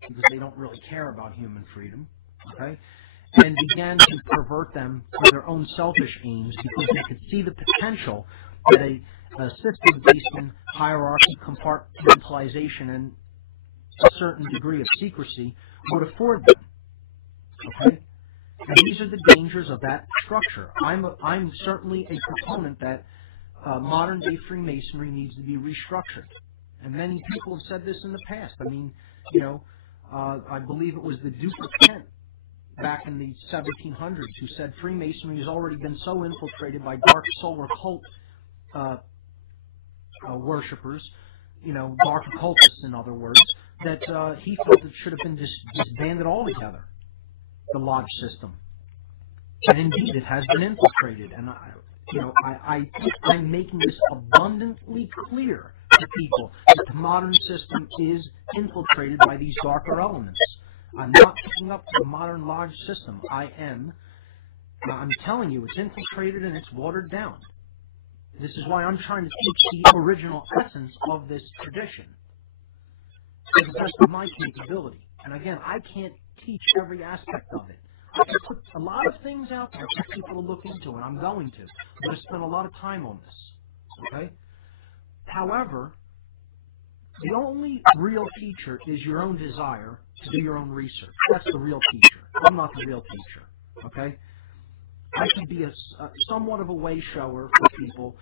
because they don't really care about human freedom, okay? And began to pervert them for their own selfish aims because they could see the potential that a system based in hierarchy, compartmentalization, and a certain degree of secrecy would afford them, okay? And these are the dangers of that structure. I'm certainly a proponent that modern-day Freemasonry needs to be restructured. And many people have said this in the past. I mean, I believe it was the Duke of Kent back in the 1700s who said Freemasonry has already been so infiltrated by dark solar cult worshippers, dark occultists in other words, that he felt it should have been disbanded altogether, the lodge system. And indeed, it has been infiltrated. And I think I'm making this abundantly clear to people that the modern system is infiltrated by these darker elements. I'm not picking up the modern lodge system. I'm telling you, it's infiltrated and it's watered down. This is why I'm trying to teach the original essence of this tradition to the best of my capability. And again, I can't teach every aspect of it. I can put a lot of things out there for people to look into, and I'm going to. I'm going to spend a lot of time on this. Okay? However, the only real teacher is your own desire to do your own research. That's the real teacher. I'm not the real teacher. Okay? I can be somewhat of a way shower for people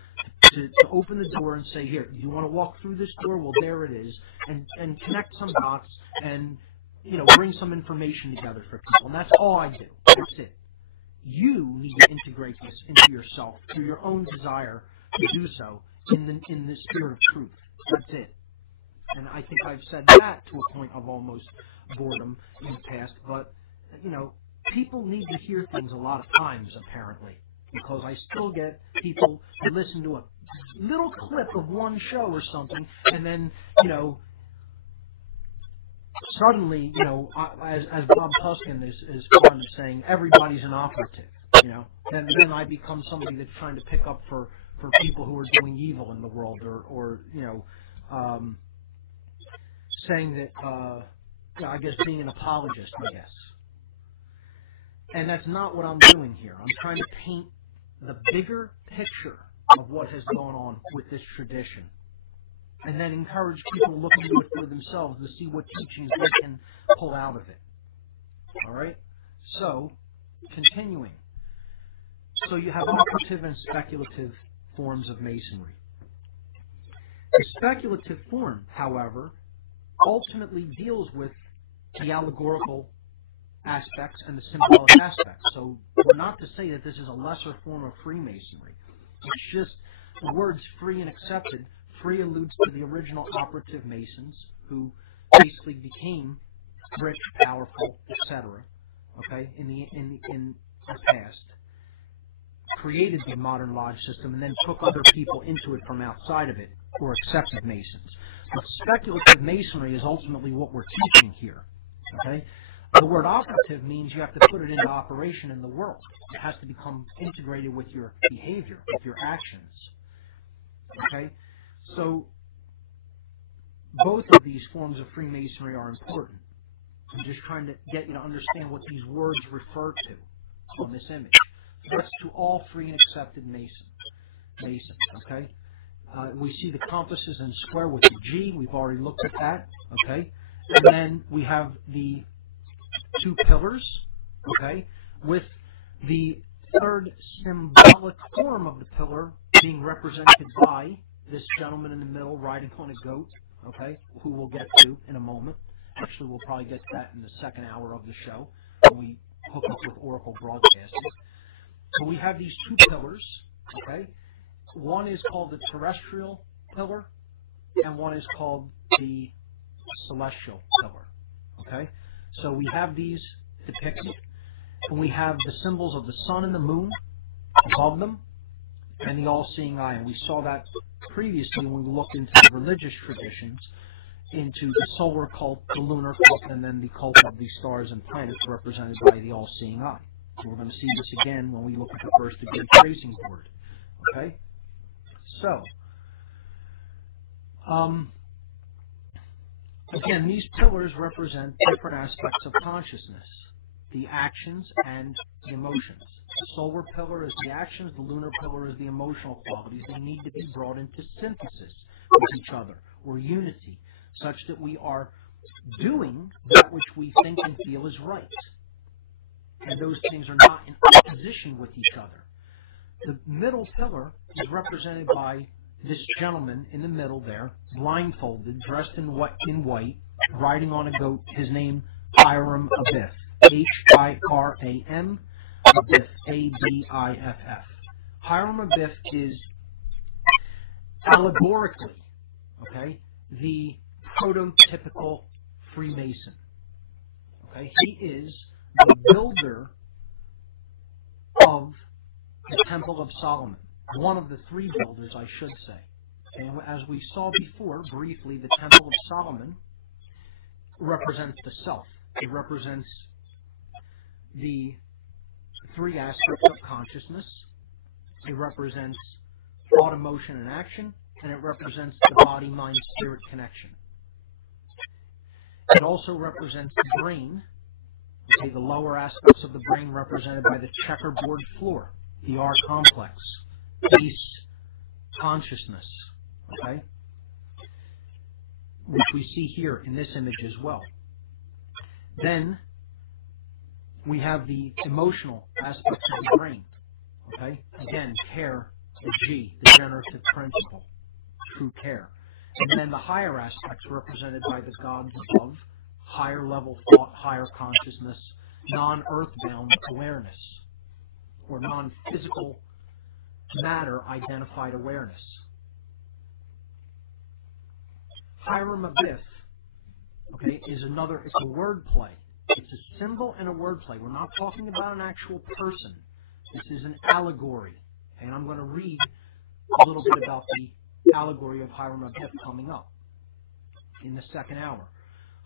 to open the door and say, here, you want to walk through this door? Well, there it is. And connect some dots and bring some information together for people. And that's all I do. That's it. You need to integrate this into yourself through your own desire to do so in the spirit of truth. That's it. And I think I've said that to a point of almost boredom in the past. But, people need to hear things a lot of times, apparently, because I still get people who listen to a little clip of one show or something, and then, suddenly, as Bob Tuskin is fond of saying, everybody's an operative, Then I become somebody that's trying to pick up for people who are doing evil in the world, or saying that, I guess being an apologist, I guess. And that's not what I'm doing here. I'm trying to paint the bigger picture of what has gone on with this tradition, and then encourage people to look into it for themselves to see what teachings they can pull out of it. All right? So, continuing. So you have operative and speculative forms of Masonry. The speculative form, however, ultimately deals with the allegorical aspects and the symbolic aspects. So we're not to say that this is a lesser form of Freemasonry. It's just the words free and accepted. Free alludes to the original operative Masons who basically became rich, powerful, etc. Okay, in the past, created the modern lodge system and then took other people into it from outside of it, or accepted Masons. But speculative Masonry is ultimately what we're teaching here. Okay. The word operative means you have to put it into operation in the world. It has to become integrated with your behavior, with your actions. Okay? So, both of these forms of Freemasonry are important. I'm just trying to get you to understand what these words refer to on this image. So that's to all free and accepted Masons, okay? We see the compass is in square with the G. We've already looked at that, okay? And then we have the two pillars, okay, with the third symbolic form of the pillar being represented by this gentleman in the middle riding on a goat, okay, who we'll get to in a moment. Actually, we'll probably get to that in the second hour of the show when we hook up with Oracle Broadcasting. So we have these two pillars, okay. One is called the terrestrial pillar, and one is called the celestial pillar, okay. So we have these depicted, and we have the symbols of the sun and the moon above them, and the all-seeing eye. And we saw that previously when we looked into the religious traditions, into the solar cult, the lunar cult, and then the cult of the stars and planets represented by the all-seeing eye. So we're going to see this again when we look at the first degree tracing board. Okay? So, again, these pillars represent different aspects of consciousness, the actions and the emotions. The solar pillar is the actions, the lunar pillar is the emotional qualities. They need to be brought into synthesis with each other, or unity, such that we are doing that which we think and feel is right. And those things are not in opposition with each other. The middle pillar is represented by this gentleman in the middle there, blindfolded, dressed in white, riding on a goat. His name, Hiram Abiff. Hiram Abiff, Abiff. Hiram Abiff is allegorically, okay, the prototypical Freemason. Okay, he is the builder of the Temple of Solomon, one of the three builders, I should say. And as we saw before, briefly, the Temple of Solomon represents the self. It represents the three aspects of consciousness. It represents thought, emotion, and action, and it represents the body, mind, spirit connection. It also represents the brain, okay, the lower aspects of the brain represented by the checkerboard floor, the R complex, base consciousness, okay, which we see here in this image as well. Then we have the emotional aspects of the brain, okay, again, care, the G, the generative principle, true care. And then the higher aspects represented by the gods above, higher level thought, higher consciousness, non-earthbound awareness, or non-physical matter identified awareness. Hiram Abiff, okay, is another, it's a word play. It's a symbol and a word play. We're not talking about an actual person. This is an allegory. And I'm going to read a little bit about the allegory of Hiram Abiff coming up in the second hour.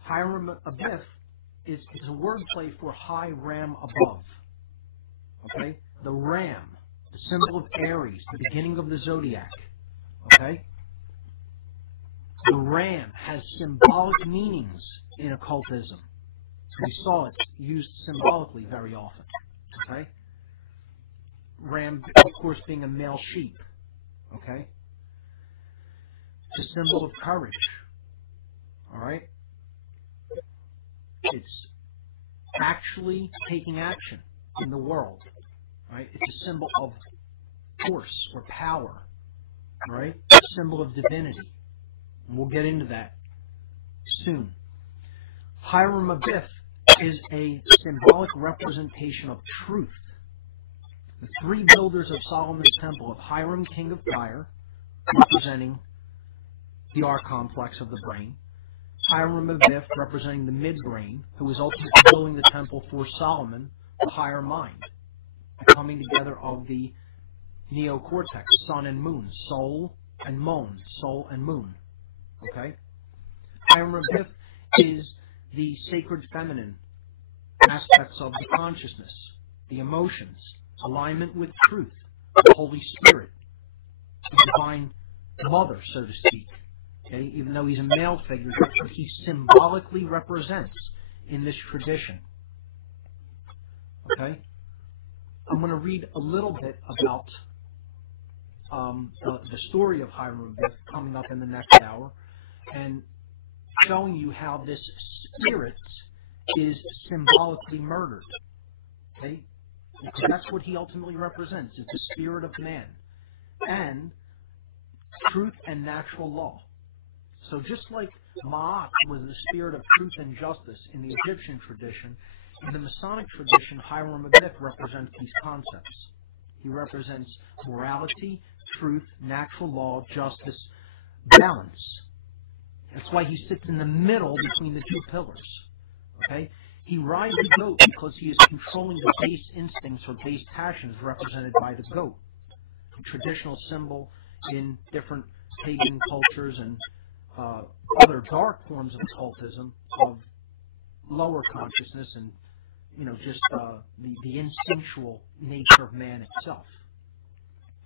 Hiram Abiff is a word play for high ram above. Okay? The ram, the symbol of Aries, the beginning of the zodiac. Okay? The ram has symbolic meanings in occultism. We saw it used symbolically very often. Okay? Ram, of course, being a male sheep. Okay? It's a symbol of courage. All right? It's actually taking action in the world. Right? It's a symbol of force or power. Right? It's a symbol of divinity. And we'll get into that soon. Hiram Abiff is a symbolic representation of truth. The three builders of Solomon's temple of Hiram, king of fire, representing the R complex of the brain. Hiram Abiff, representing the midbrain, who is ultimately building the temple for Solomon, the higher mind. The coming together of the neocortex, sun and moon, soul and moon, soul and moon. Okay? Hiram Abiff is the sacred feminine aspects of the consciousness, the emotions, alignment with truth, the Holy Spirit, the Divine Mother, so to speak, Okay, even though he's a male figure, that's what he symbolically represents in this tradition. Okay, I'm going to read a little bit about the story of Hiram Abiff coming up in the next hour, and showing you how this spirit is symbolically murdered. Okay, because that's what he ultimately represents: is the spirit of man and truth and natural law. So just like Ma'at was the spirit of truth and justice in the Egyptian tradition, in the Masonic tradition, Hiram Abiff represents these concepts. He represents morality, truth, natural law, justice, balance. That's why he sits in the middle between the two pillars. Okay? He rides the goat because he is controlling the base instincts or base passions represented by the goat, a traditional symbol in different pagan cultures and other dark forms of occultism, of lower consciousness and, just the instinctual nature of man itself.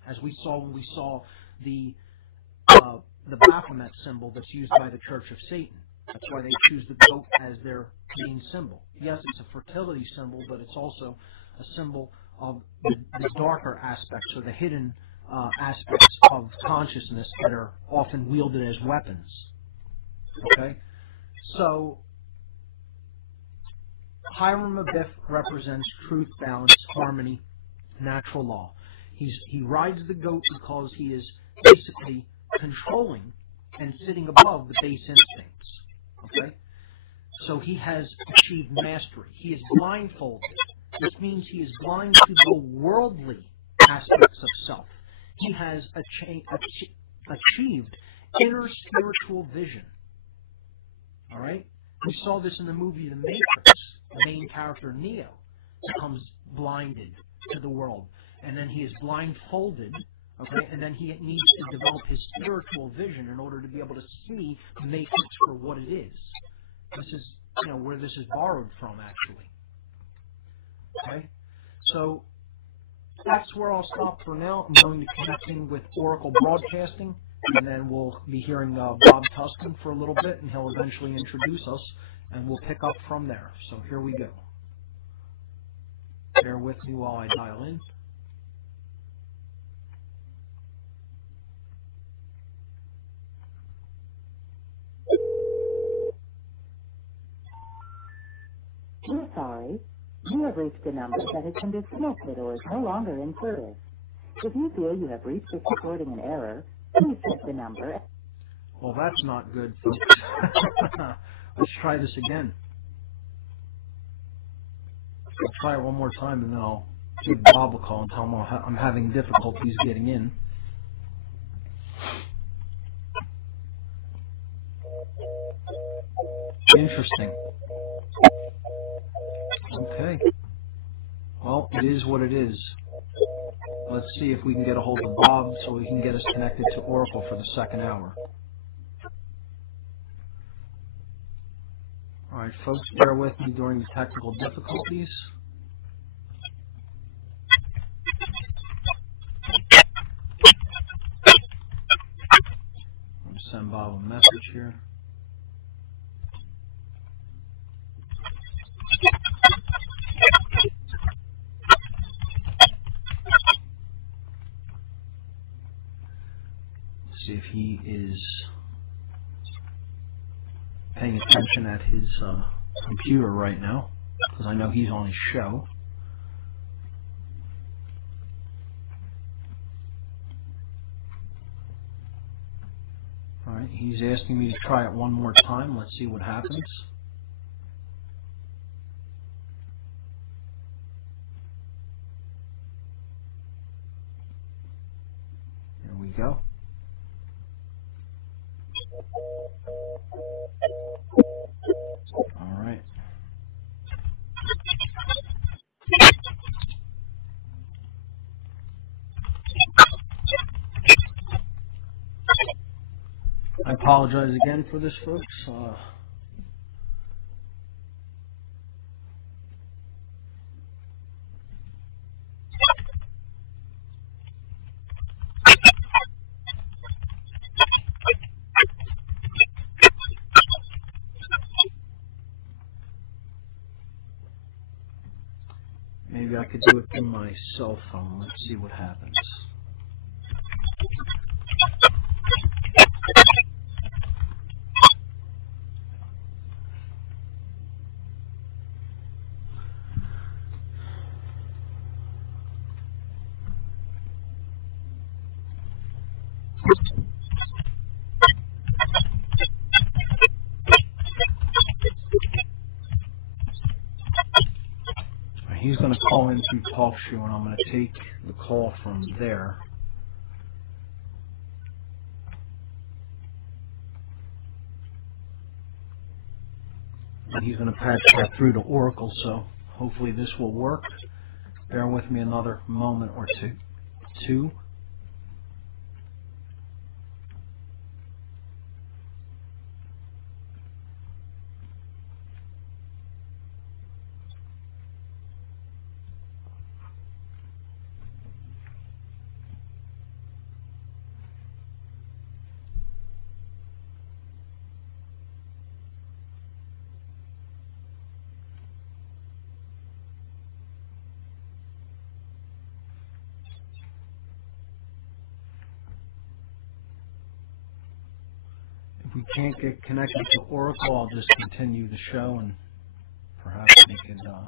As we saw when we saw the Baphomet symbol that's used by the Church of Satan. That's why they choose the goat as their main symbol. Yes, it's a fertility symbol, but it's also a symbol of the darker aspects or the hidden aspects of consciousness that are often wielded as weapons. Okay? So, Hiram Abiff represents truth, balance, harmony, natural law. He rides the goat because he is basically controlling and sitting above the base instincts. Okay? So he has achieved mastery. He is blindfolded. This means he is blind to the worldly aspects of self. He has achieved inner spiritual vision. All right? We saw this in the movie The Matrix. The main character, Neo, becomes blinded to the world. And then he is blindfolded, okay? And then he needs to develop his spiritual vision in order to be able to see the Matrix for what it is. This is, where this is borrowed from, actually. Okay? So, that's where I'll stop for now. I'm going to connect in with Oracle Broadcasting, and then we'll be hearing Bob Tuscan for a little bit, and he'll eventually introduce us, and we'll pick up from there. So here we go. Bear with me while I dial in. We're sorry. You have reached a number that has been disconnected or is no longer in service. If you feel you have reached this recording in error, please check the number. Well, that's not good, folks. Let's try this again. I'll try it one more time, and then I'll give Bob a call and tell him I'm having difficulties getting in. Interesting. Okay. Well, it is what it is. Let's see if we can get a hold of Bob so we can get us connected to Oracle for the second hour. All right, folks, bear with me during the technical difficulties. I'm going to send Bob a message here. See if he is paying attention at his computer right now, because I know he's on his show. Alright, he's asking me to try it one more time. Let's see what happens. Here we go. All right. I apologize again for this, folks. could do it through my cell phone. Let's see what happens. He's going to call in through TalkShoe, and I'm going to take the call from there. And he's going to patch that through to Oracle, so hopefully this will work. Bear with me another moment or two. If we can't get connected to Oracle, I'll just continue the show and perhaps we could okay.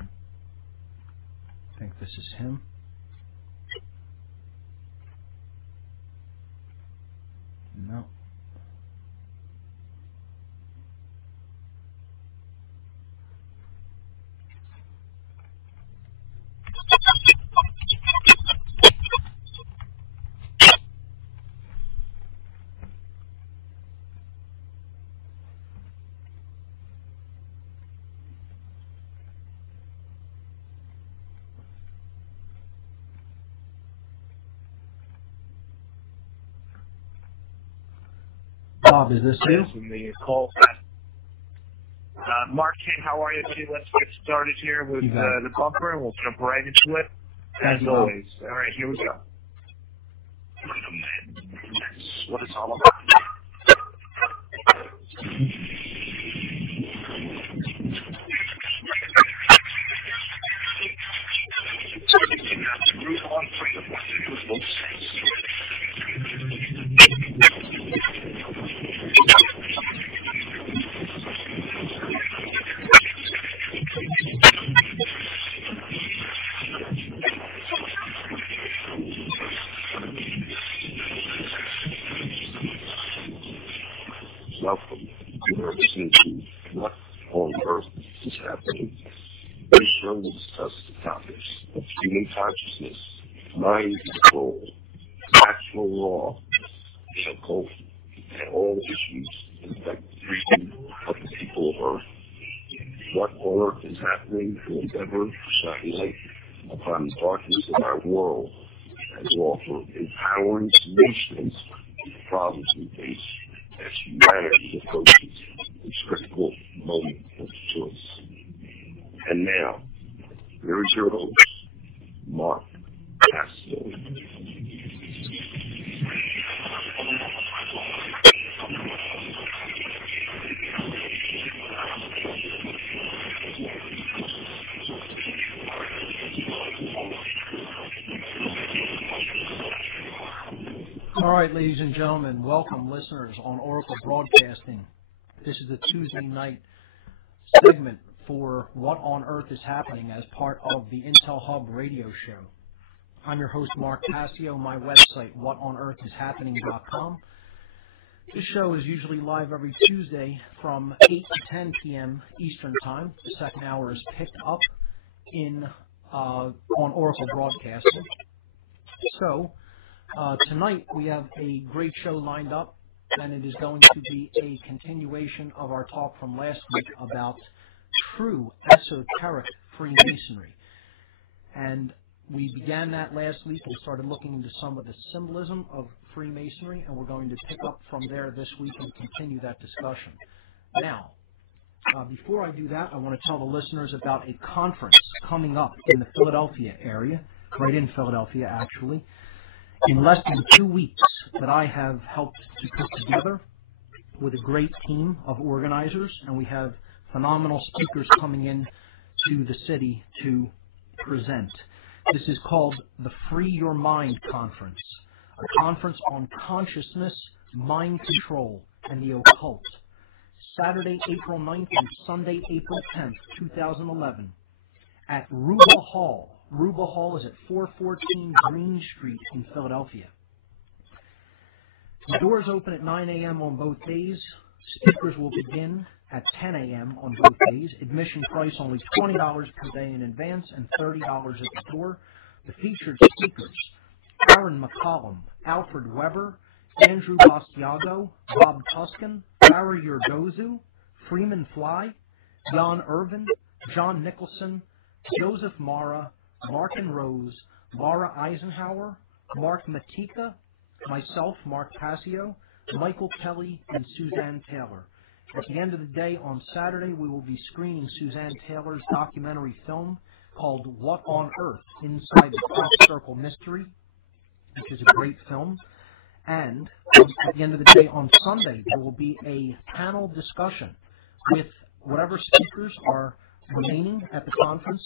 I think this is him. No. Bob, is this you? The call. Mark King, how are you? Let's get started here with the bumper, and we'll jump right into it. As always. All right, here we go. That's what it's all about. Welcome to our listening to What on Earth is Happening. This show will discuss the topics of human consciousness, mind control, natural law, the occult, and all issues that affect the freedom of the people of Earth. What on Earth is Happening will endeavor to shine light upon the darkness of our world and to offer empowering solutions to the problems we face as humanity approaches this critical moment of choice. And now, here is your host, Mark PASSIO. All right, ladies and gentlemen, welcome listeners on Oracle Broadcasting. This is the Tuesday night segment for What on Earth is Happening as part of the Intel Hub radio show. I'm your host, Mark PASSIO. My website, whatonearthishappening.com. This show is usually live every Tuesday from 8 to 10 p.m. Eastern Time. The second hour is picked up on Oracle Broadcasting. So, tonight we have a great show lined up, and it is going to be a continuation of our talk from last week about true esoteric Freemasonry. And we began that last week and started looking into some of the symbolism of Freemasonry, and we're going to pick up from there this week and continue that discussion. Now, before I do that, I want to tell the listeners about a conference coming up in the Philadelphia area, right in Philadelphia actually, in less than 2 weeks, that I have helped to put together. with a great team of organizers, and we have phenomenal speakers coming in to the city to present. This is called the Free Your Mind Conference, a conference on consciousness, mind control, and the occult. Saturday, April 9th and Sunday, April 10th, 2011, at Ruba Hall. Ruba Hall is at 414 Green Street in Philadelphia. The doors open at 9 a.m. on both days. Speakers will begin at 10 a.m. on both days. Admission price only $20 per day in advance and $30 at the door. The featured speakers: Aaron McCollum, Alfred Weber, Andrew Bastiago, Bob Tuscan, Farah Yurdozu, Freeman Fly, Jan Irvin, John Nicholson, Joseph Mara, Markin Rose, Laura Eisenhower, Mark Matika, myself, Mark Passio, Michael Kelly, and Suzanne Taylor. At the end of the day on Saturday, we will be screening Suzanne Taylor's documentary film called What on Earth? Inside the Crop Circle Mystery, which is a great film. And at the end of the day on Sunday, there will be a panel discussion with whatever speakers are remaining at the conference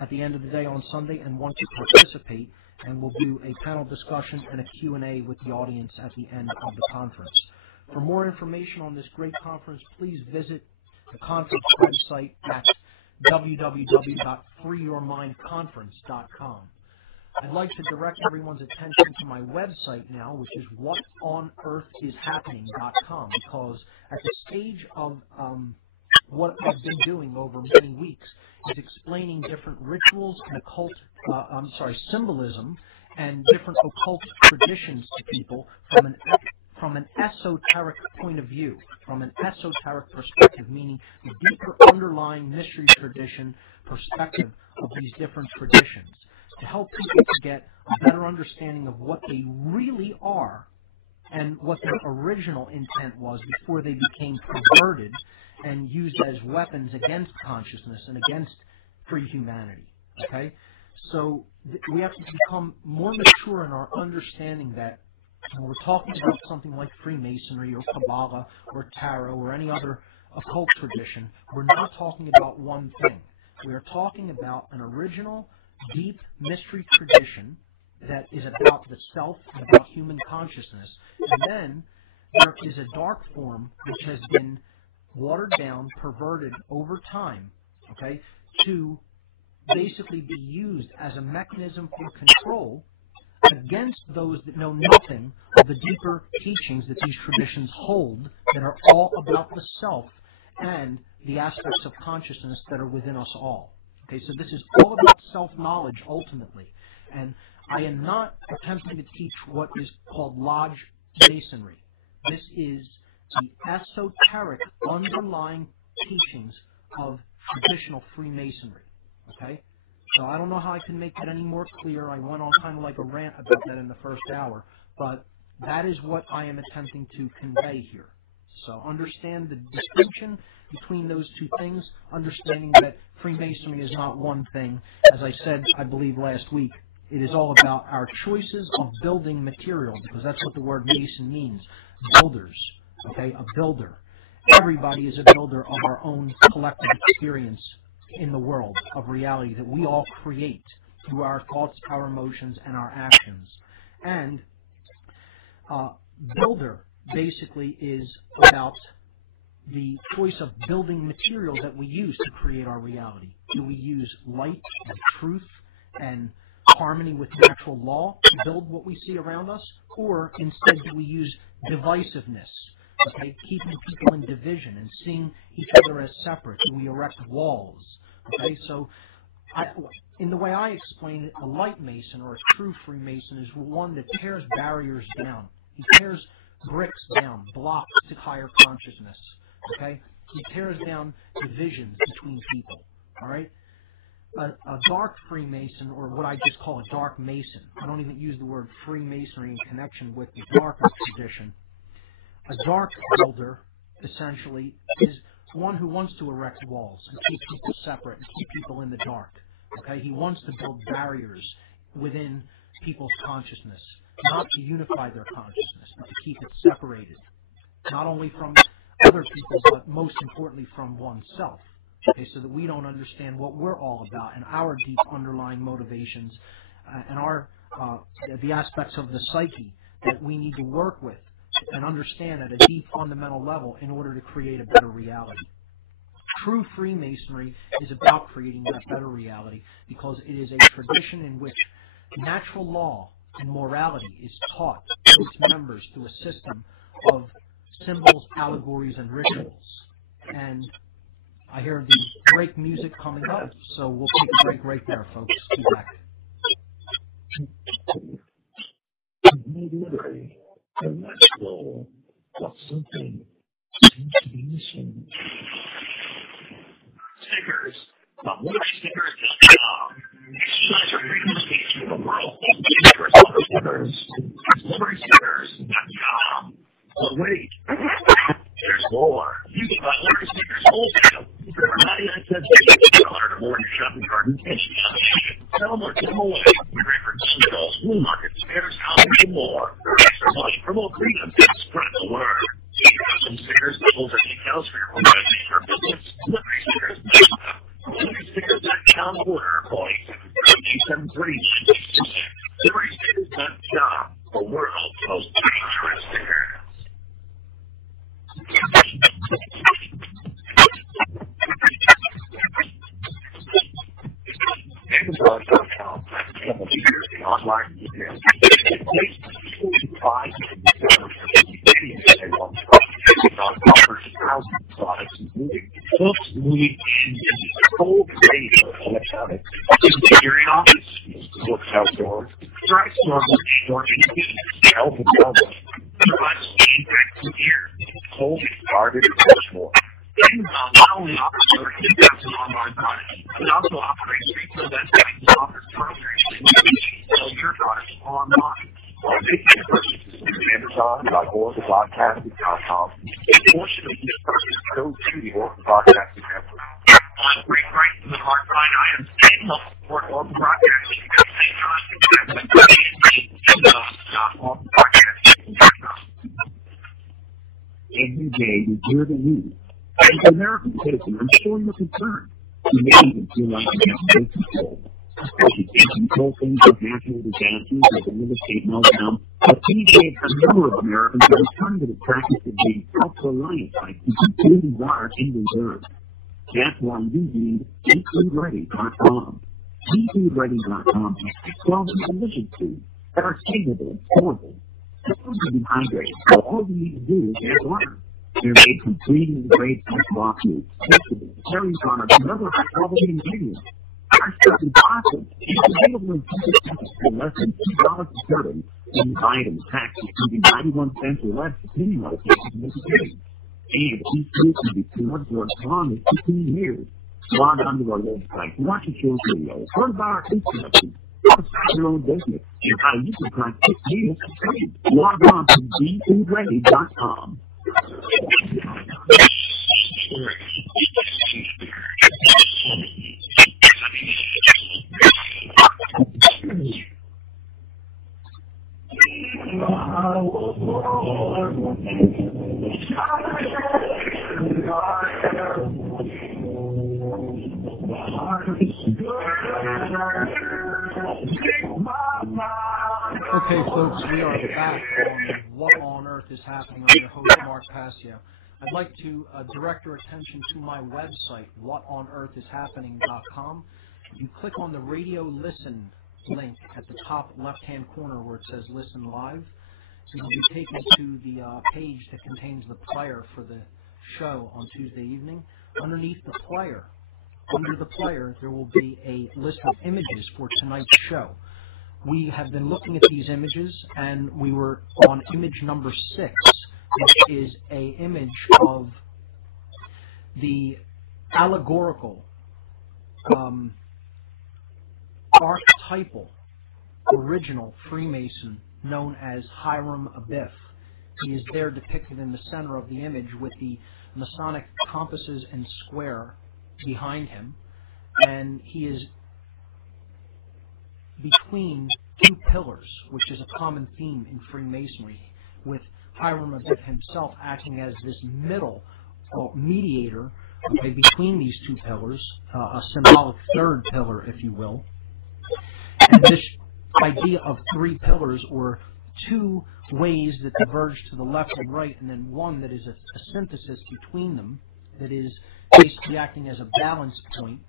at the end of the day on Sunday and want to participate, and we'll do a panel discussion and a Q&A with the audience at the end of the conference. For more information on this great conference, please visit the conference website at www.freeyourmindconference.com. I'd like to direct everyone's attention to my website now, which is whatonearthishappening.com, because at the stage of what I've been doing over many weeks is explaining different rituals and symbolism and different occult traditions to people from an esoteric point of view, from an esoteric perspective, meaning the deeper underlying mystery tradition perspective of these different traditions, to help people to get a better understanding of what they really are and what their original intent was before they became perverted and used as weapons against consciousness and against free humanity. Okay? So we have to become more mature in our understanding that when we're talking about something like Freemasonry or Kabbalah or Tarot or any other occult tradition, we're not talking about one thing. We are talking about an original, deep mystery tradition that is about the self and about human consciousness. And then there is a dark form which has been watered down, perverted over time, okay, to basically be used as a mechanism for control against those that know nothing of the deeper teachings that these traditions hold, that are all about the self and the aspects of consciousness that are within us all. Okay, so this is all about self-knowledge ultimately. And I am not attempting to teach what is called Lodge Masonry. This is the esoteric underlying teachings of traditional Freemasonry. Okay? So I don't know how I can make that any more clear. I went on kind of like a rant about that in the first hour, but that is what I am attempting to convey here. So understand the distinction between those two things, understanding that Freemasonry is not one thing. As I said, I believe last week, it is all about our choices of building material, because that's what the word Mason means, builders, okay, a builder. Everybody is a builder of our own collective experience in the world of reality that we all create through our thoughts, our emotions, and our actions. And builder basically is about the choice of building materials that we use to create our reality. Do we use light and truth and harmony with natural law to build what we see around us? Or instead do we use divisiveness, okay, keeping people in division and seeing each other as separate? Do we erect walls? Okay, so in the way I explain it, a light Mason or a true Freemason is one that tears barriers down. He tears bricks down, blocks to higher consciousness. Okay? He tears down divisions between people. All right? A dark Freemason, or what I just call a dark Mason, I don't even use the word Freemasonry in connection with the darker tradition. A dark builder, essentially, is one who wants to erect walls and keep people separate and keep people in the dark. Okay? He wants to build barriers within people's consciousness, not to unify their consciousness, but to keep it separated. not only from other people, but most importantly from oneself. Okay, so that we don't understand what we're all about and our deep underlying motivations and our the aspects of the psyche that we need to work with and understand at a deep fundamental level in order to create a better reality. True Freemasonry is about creating that better reality because it is a tradition in which natural law and morality is taught to its members through a system of symbols, allegories, and rituals. And I hear the break music coming up, so we'll take a break right there, folks. Be back. Liberty, and let's go. What's something seems to be missing? Stickers. Stickers.com. Exercise your freedom of speech to the world. Stickers. Libertystickers.com. But wait, there's more. You can buy Liberty Stickers wholesale for 99 cents or more in your shopping cart and cash. Sell them or give them away. We're great for gun controls, flea markets, fairs, houses, and more. For extra money, promote freedom, and spread the word. Custom stickers, labels, or decals for your organization or business. Liberty Stickers. LibertyStickers.com order calling 773-966. LibertyStickers.com, the world's most dangerous sticker. Amazon.com. The online email. Buy Amazon offers thousands of products, including books, movies, and cold radio, electronics, interior office, books outdoors, dry storage, health and wellness, provides feedback here, cold, garden, and much more. Amazon not only offers over 2,000 online products, but also operates retail websites and offers programs that you sell your products online. Or make your purchases through Amazon.org/podcasting.com. A portion of this purchase goes to the Orphan Broadcasting Network. On great prices and hard to find items and help support Orphan Broadcasting at the same time as Amazon.org/podcasting.com. Every day you hear the news. As an American citizen, I'm sure you're concerned. You may even feel like you have no control. You can't control things like natural disasters or the real estate meltdown, but these days a number of Americans are returning to the practice of being self-reliant by keeping food and water in reserve. That's why you need eatfoodready.com. Eatfoodready.com has 12 delicious foods that are savable and storable. The food can be hydrated, so all you need to do is add water. They're made from green grade fresh raw food, vegetables, cherry products, and other high-quality ingredients. Our stuff is awesome. It's available in 2 seconds for less than $2 a serving. And you buy it in tax, including 91 cents or less, depending on the case of Mississippi. And these foods can be stored for as long as 15 years. Log on to our website, watch a show video, learn about our food production, start your own business, and how you can try 6 meals for free. Log on to befoodready.com. Okay, folks, we are back on What on Earth is Happening. I'm your host, Mark Passio. I'd like to direct your attention to my website, whatonearthishappening.com. You click on the radio listen link at the top left-hand corner where it says Listen Live. You'll be taken to the page that contains the player for the show on Tuesday evening. Underneath the player, under the player, there will be a list of images for tonight's show. We have been looking at these images, and we were on image number 6, which is an image of the allegorical, archetypal, original Freemason known as Hiram Abiff. He is there depicted in the center of the image with the Masonic compasses and square behind him, and he is between 2 pillars, which is a common theme in Freemasonry, with Hiram Abiff himself acting as this middle mediator, okay, between these two pillars, a symbolic third pillar, if you will. And this idea of three pillars, or two ways that diverge to the left and right, and then one that is a synthesis between them, that is basically acting as a balance point,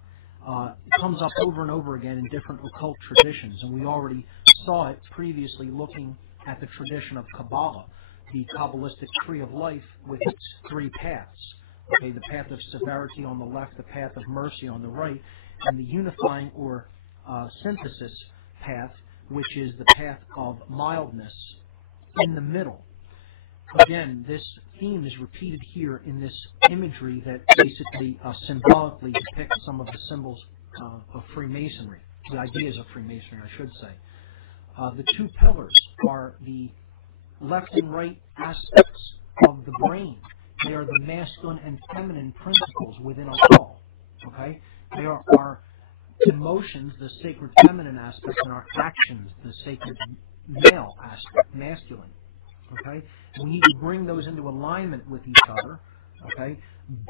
comes up over and over again in different occult traditions. And we already saw it previously looking at the tradition of Kabbalah, the Kabbalistic tree of life with its three paths. Okay, the path of severity on the left, the path of mercy on the right, and the unifying or synthesis path, which is the path of mildness in the middle. Again, this theme is repeated here in this imagery that basically symbolically depicts some of the symbols of Freemasonry, the ideas of Freemasonry, I should say. The two pillars are the left and right aspects of the brain. They are the masculine and feminine principles within us all. Okay? They are our emotions, the sacred feminine aspect, and our actions, the sacred male aspect, masculine. Okay? We need to bring those into alignment with each other, okay,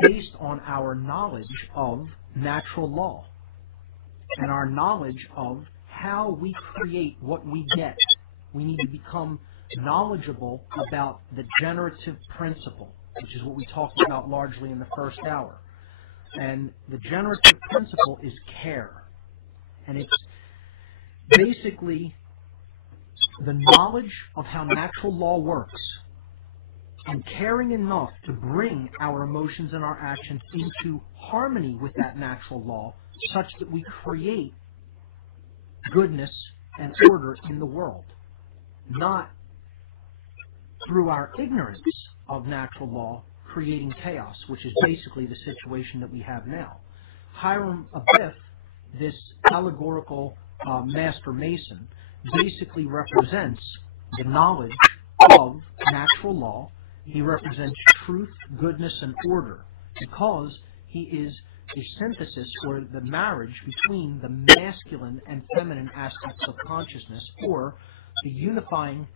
based on our knowledge of natural law and our knowledge of how we create what we get. We need to become knowledgeable about the generative principle, which is what we talked about largely in the first hour. And the generative principle is care. And it's basically the knowledge of how natural law works and caring enough to bring our emotions and our actions into harmony with that natural law such that we create goodness and order in the world, not through our ignorance of natural law creating chaos, which is basically the situation that we have now. Hiram Abiff, this allegorical master mason, basically represents the knowledge of natural law. He represents truth, goodness, and order because he is a synthesis or the marriage between the masculine and feminine aspects of consciousness, or the unifying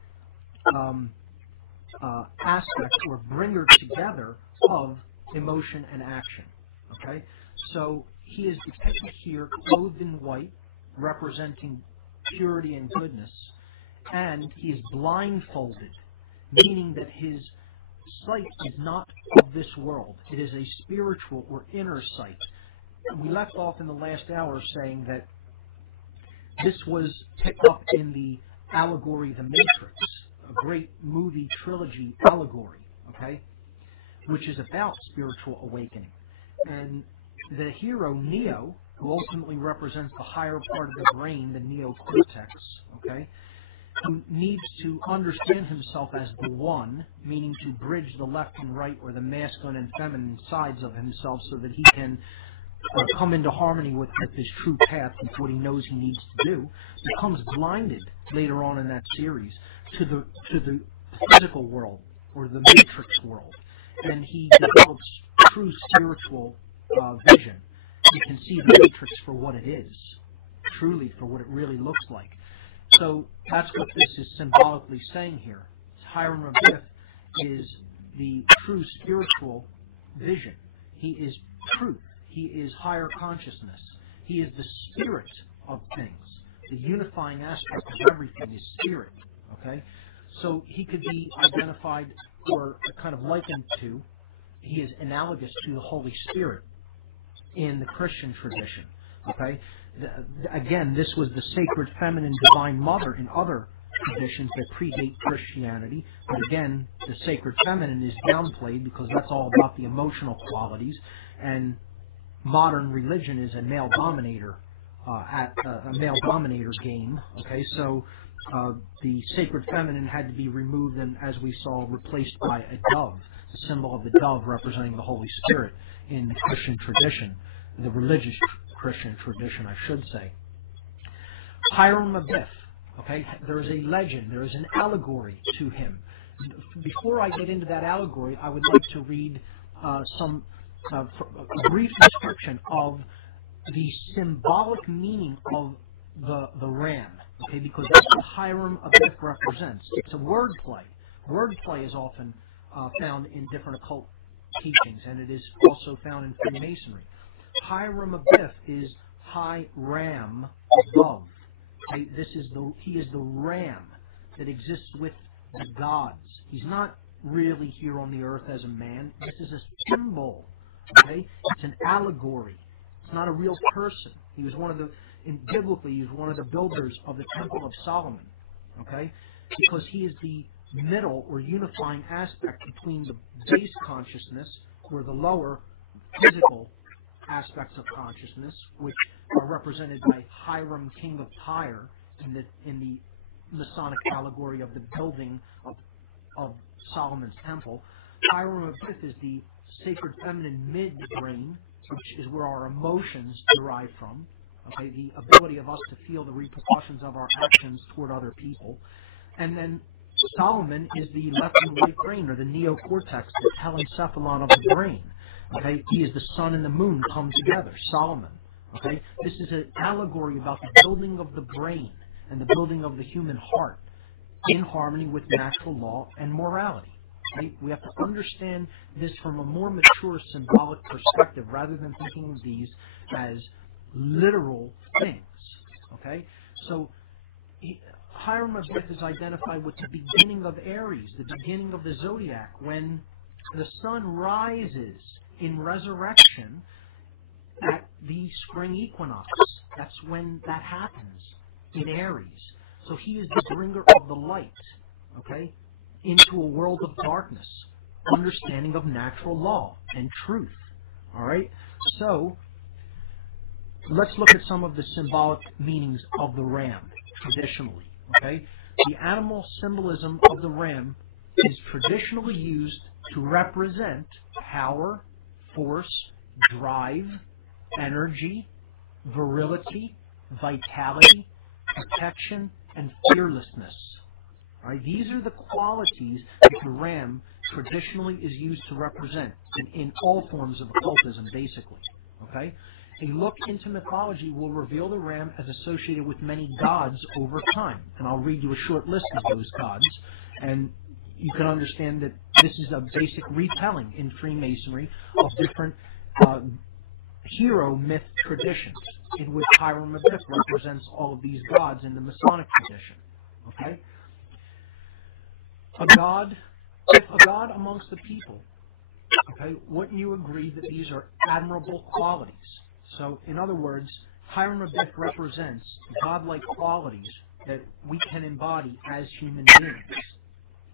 aspect or bringer together of emotion and action. Okay? So he is depicted here clothed in white, representing purity and goodness, and he is blindfolded, meaning that his sight is not of this world. It is a spiritual or inner sight. We left off in the last hour saying that this was picked up in the allegory The Matrix, a great movie trilogy allegory, okay, which is about spiritual awakening. And the hero, Neo, who ultimately represents the higher part of the brain, the neocortex, okay, who needs to understand himself as the one, meaning to bridge the left and right or the masculine and feminine sides of himself so that he can come into harmony with his true path, with what he knows he needs to do, becomes blinded later on in that series to the physical world or the matrix world, and he develops true spiritual vision. You can see the matrix for what it is, truly for what it really looks like. So that's what this is symbolically saying here. Hiram Abiff is the true spiritual vision. He is truth. He is higher consciousness. He is the spirit of things. The unifying aspect of everything is spirit. Okay? So he could be identified or kind of likened to, he is analogous to the Holy Spirit in the Christian tradition. Okay? Again, this was the sacred feminine divine mother in other traditions that predate Christianity. But again, the sacred feminine is downplayed because that's all about the emotional qualities, and modern religion is a male dominator a male dominator game. Okay, so the sacred feminine had to be removed and, as we saw, replaced by a dove, the symbol of the dove representing the Holy Spirit in the Christian tradition, the religious Christian tradition, I should say. Hiram Abiff, okay, there is a legend, there is an allegory to him. Before I get into that allegory, I would like to read a brief description of the symbolic meaning of the ram, okay, because that's what Hiram Abiff represents. It's a wordplay, Wordplay is often found in different occult teachings, and it is also found in Freemasonry. Hiram Abiff is High Ram above. Okay? He is the ram that exists with the gods. He's not really here on the earth as a man. This is a symbol. Okay? It's an allegory. It's not a real person. He was biblically, he was one of the builders of the Temple of Solomon. Okay? Because he is the middle or unifying aspect between the base consciousness, or the lower physical aspects of consciousness, which are represented by Hiram, king of Tyre, in the Masonic allegory of the building of Solomon's temple. Hiram Abiff is the sacred feminine mid-brain, which is where our emotions derive from. Okay, the ability of us to feel the repercussions of our actions toward other people. And then Solomon is the left and right brain, or the neocortex, the telencephalon of the brain. Okay, he is the sun and the moon come together, Solomon. Okay, this is an allegory about the building of the brain and the building of the human heart in harmony with natural law and morality. Okay? We have to understand this from a more mature symbolic perspective rather than thinking of these as literal things. Okay, so Hiram Abiff is identified with the beginning of Aries, the beginning of the zodiac, when the sun rises in resurrection at the spring equinox. That's when that happens in Aries. So he is the bringer of the light, okay, into a world of darkness, understanding of natural law and truth. All right? So let's look at some of the symbolic meanings of the ram traditionally. Okay? The animal symbolism of the ram is traditionally used to represent power, force, drive, energy, virility, vitality, protection, and fearlessness. All right? These are the qualities that the ram traditionally is used to represent in all forms of occultism, basically. Okay? A look into mythology will reveal the ram as associated with many gods over time. And I'll read you a short list of those gods, and you can understand that this is a basic retelling in Freemasonry of different hero myth traditions, in which Hiram Abiff represents all of these gods in the Masonic tradition. Okay? If a god amongst the people, okay, wouldn't you agree that these are admirable qualities? So, in other words, Hiram Abiff represents godlike qualities that we can embody as human beings.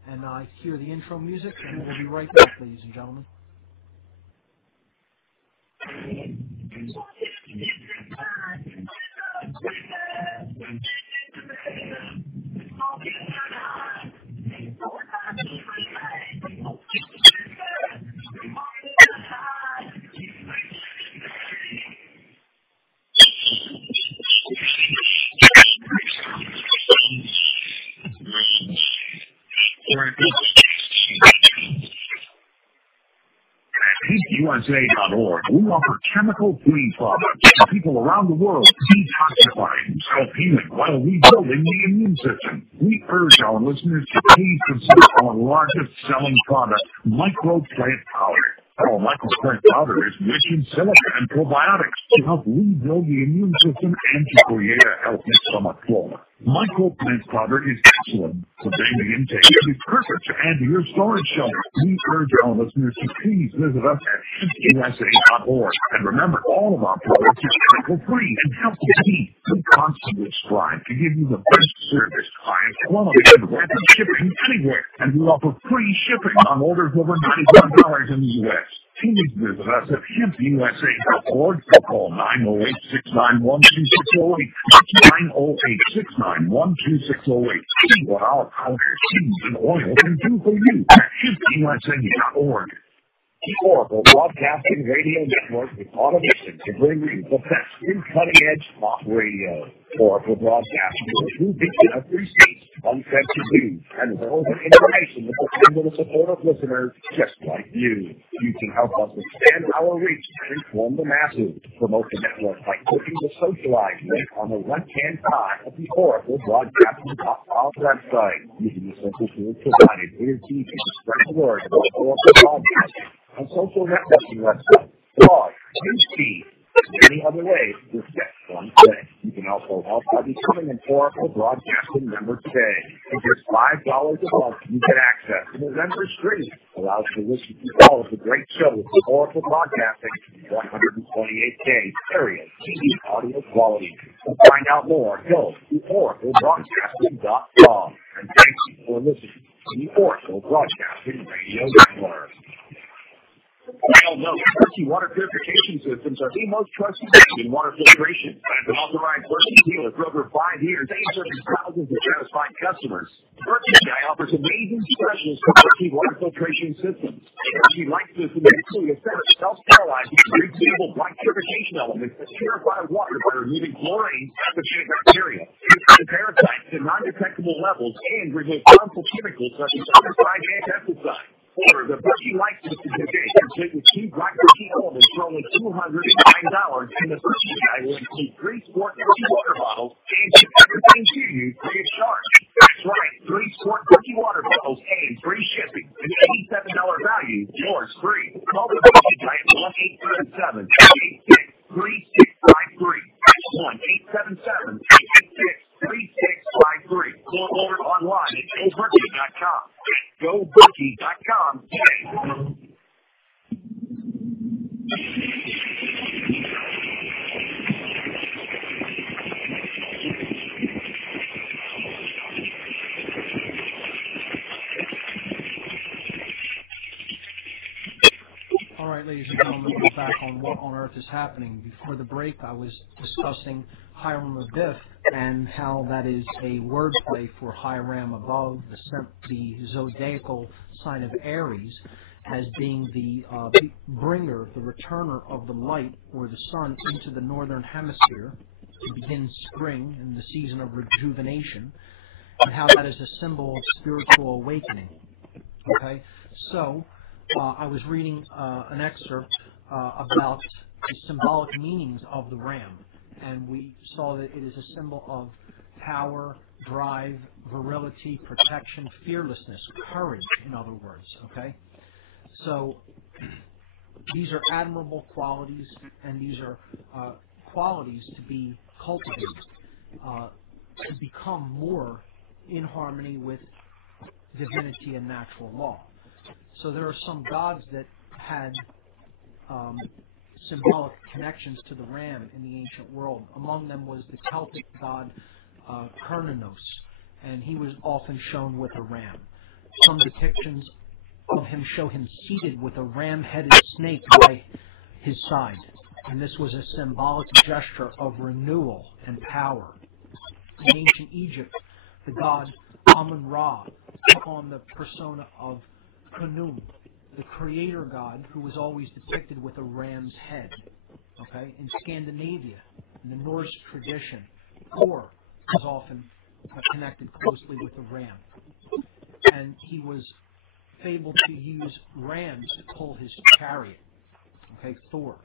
And I hear the intro music, and we'll be right back, ladies and gentlemen. PASSIO.org, we offer chemical-free products to people around the world detoxifying, self-healing while rebuilding the immune system. We urge our listeners to please consider our largest selling product, microplant powder. Our microplant powder is rich in silica and probiotics to help rebuild the immune system and to create a healthy stomach flora. Microplant powder is excellent for daily intake. It is perfect to add to your storage shelter. We urge our listeners to please visit us at USA.org. And remember, all of our products are chemical-free and healthy to eat. We constantly strive to give you the best service, highest quality, and rapid shipping anywhere. And we offer free shipping on orders over $95 in the U.S. Please visit us at hempusa.org or call 908-691-2608. That's 908-691-2608. See what our powder, seeds, and oil can do for you at hempusa.org. The Oracle Broadcasting Radio Network with automation to bring you the best in cutting-edge talk radio. Oracle Broadcasting is a true beacon of free speech unsaid to do, and relevant information with the kind of the support of listeners just like you. You can help us expand our reach and inform the masses. Promote the network by clicking the socialize link on the left-hand side of the Oracle Broadcasting.com website. Using the simple tools provided, it is easy to spread the word about Oracle Broadcasting on social networking websites, blog, newsfeed, and many other ways with just one click. You can also help by becoming an Oracle Broadcasting member today. For just $5 a month, you get access to the member stream, allows you to listen to all of the great shows of Oracle Broadcasting 128K stereo TV audio quality. To find out more, go to oraclebroadcasting.com. And thank you for listening to the Oracle Broadcasting Radio Network. Well known Berkey water purification systems are the most trusted in water filtration. As an authorized Berkey dealer for over 5 years, they serve thousands of satisfied customers. Berkey Guy offers amazing specials for Berkey water filtration systems. Berkey Light System includes a set of self-sterilizing, reusable black purification elements that purify water by removing chlorine, pathogenic bacteria, parasites to non-detectable levels, and remove harmful chemicals such as herbicides and pesticides. Order the Berkey Light System today, complete with 2 black Berkey elements for only $209, and the Berkey Guy will include 3 sport Berkey water bottles and ship everything to you free of charge. That's right, 3 sport Berkey water bottles and free shipping. An $87 value, yours free. Call the Berkey Guy at 1-877-886-3653. That's 1-877-886-3653. Or order online at goberkey.com. GoBerkey.com today. All right, ladies and gentlemen, we're back on What on Earth is Happening. Before the break, I was discussing Hiram Abiff and how that is a wordplay for Hiram above, the zodiacal sign of Aries, as being the bringer, the returner of the light or the sun into the northern hemisphere to begin spring and the season of rejuvenation, and how that is a symbol of spiritual awakening. Okay, so I was reading an excerpt about the symbolic meanings of the ram, and we saw that it is a symbol of power, drive, virility, protection, fearlessness, courage, in other words, okay? So these are admirable qualities, and these are qualities to be cultivated, to become more in harmony with divinity and natural law. So there are some gods that had symbolic connections to the ram in the ancient world. Among them was the Celtic god Cernunnos, and he was often shown with a ram. Some depictions of him show him seated with a ram-headed snake by his side, and this was a symbolic gesture of renewal and power. In ancient Egypt, the god Amun-Ra took on the persona of Khnum, the creator god, who was always depicted with a ram's head. Okay, in Scandinavia, in the Norse tradition, Thor was often connected closely with a ram, and he was able to use rams to pull his chariot. Okay, Thor.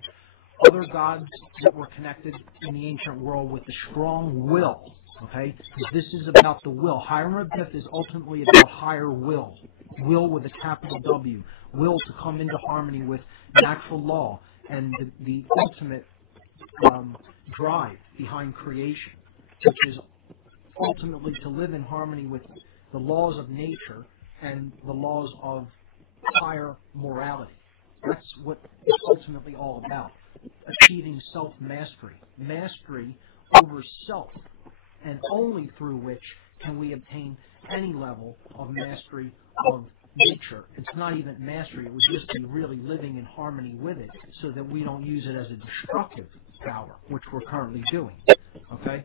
Other gods that were connected in the ancient world with the strong will. Okay, this is about the will. Hiram Abiff is ultimately about higher will. Will with a capital W. Will to come into harmony with natural law and the ultimate drive behind creation, which is ultimately to live in harmony with the laws of nature and the laws of higher morality. That's what it's ultimately all about. Achieving self-mastery. Mastery over self. And only through which can we obtain any level of mastery of nature. It's not even mastery. It would just be really living in harmony with it so that we don't use it as a destructive power, which we're currently doing. Okay?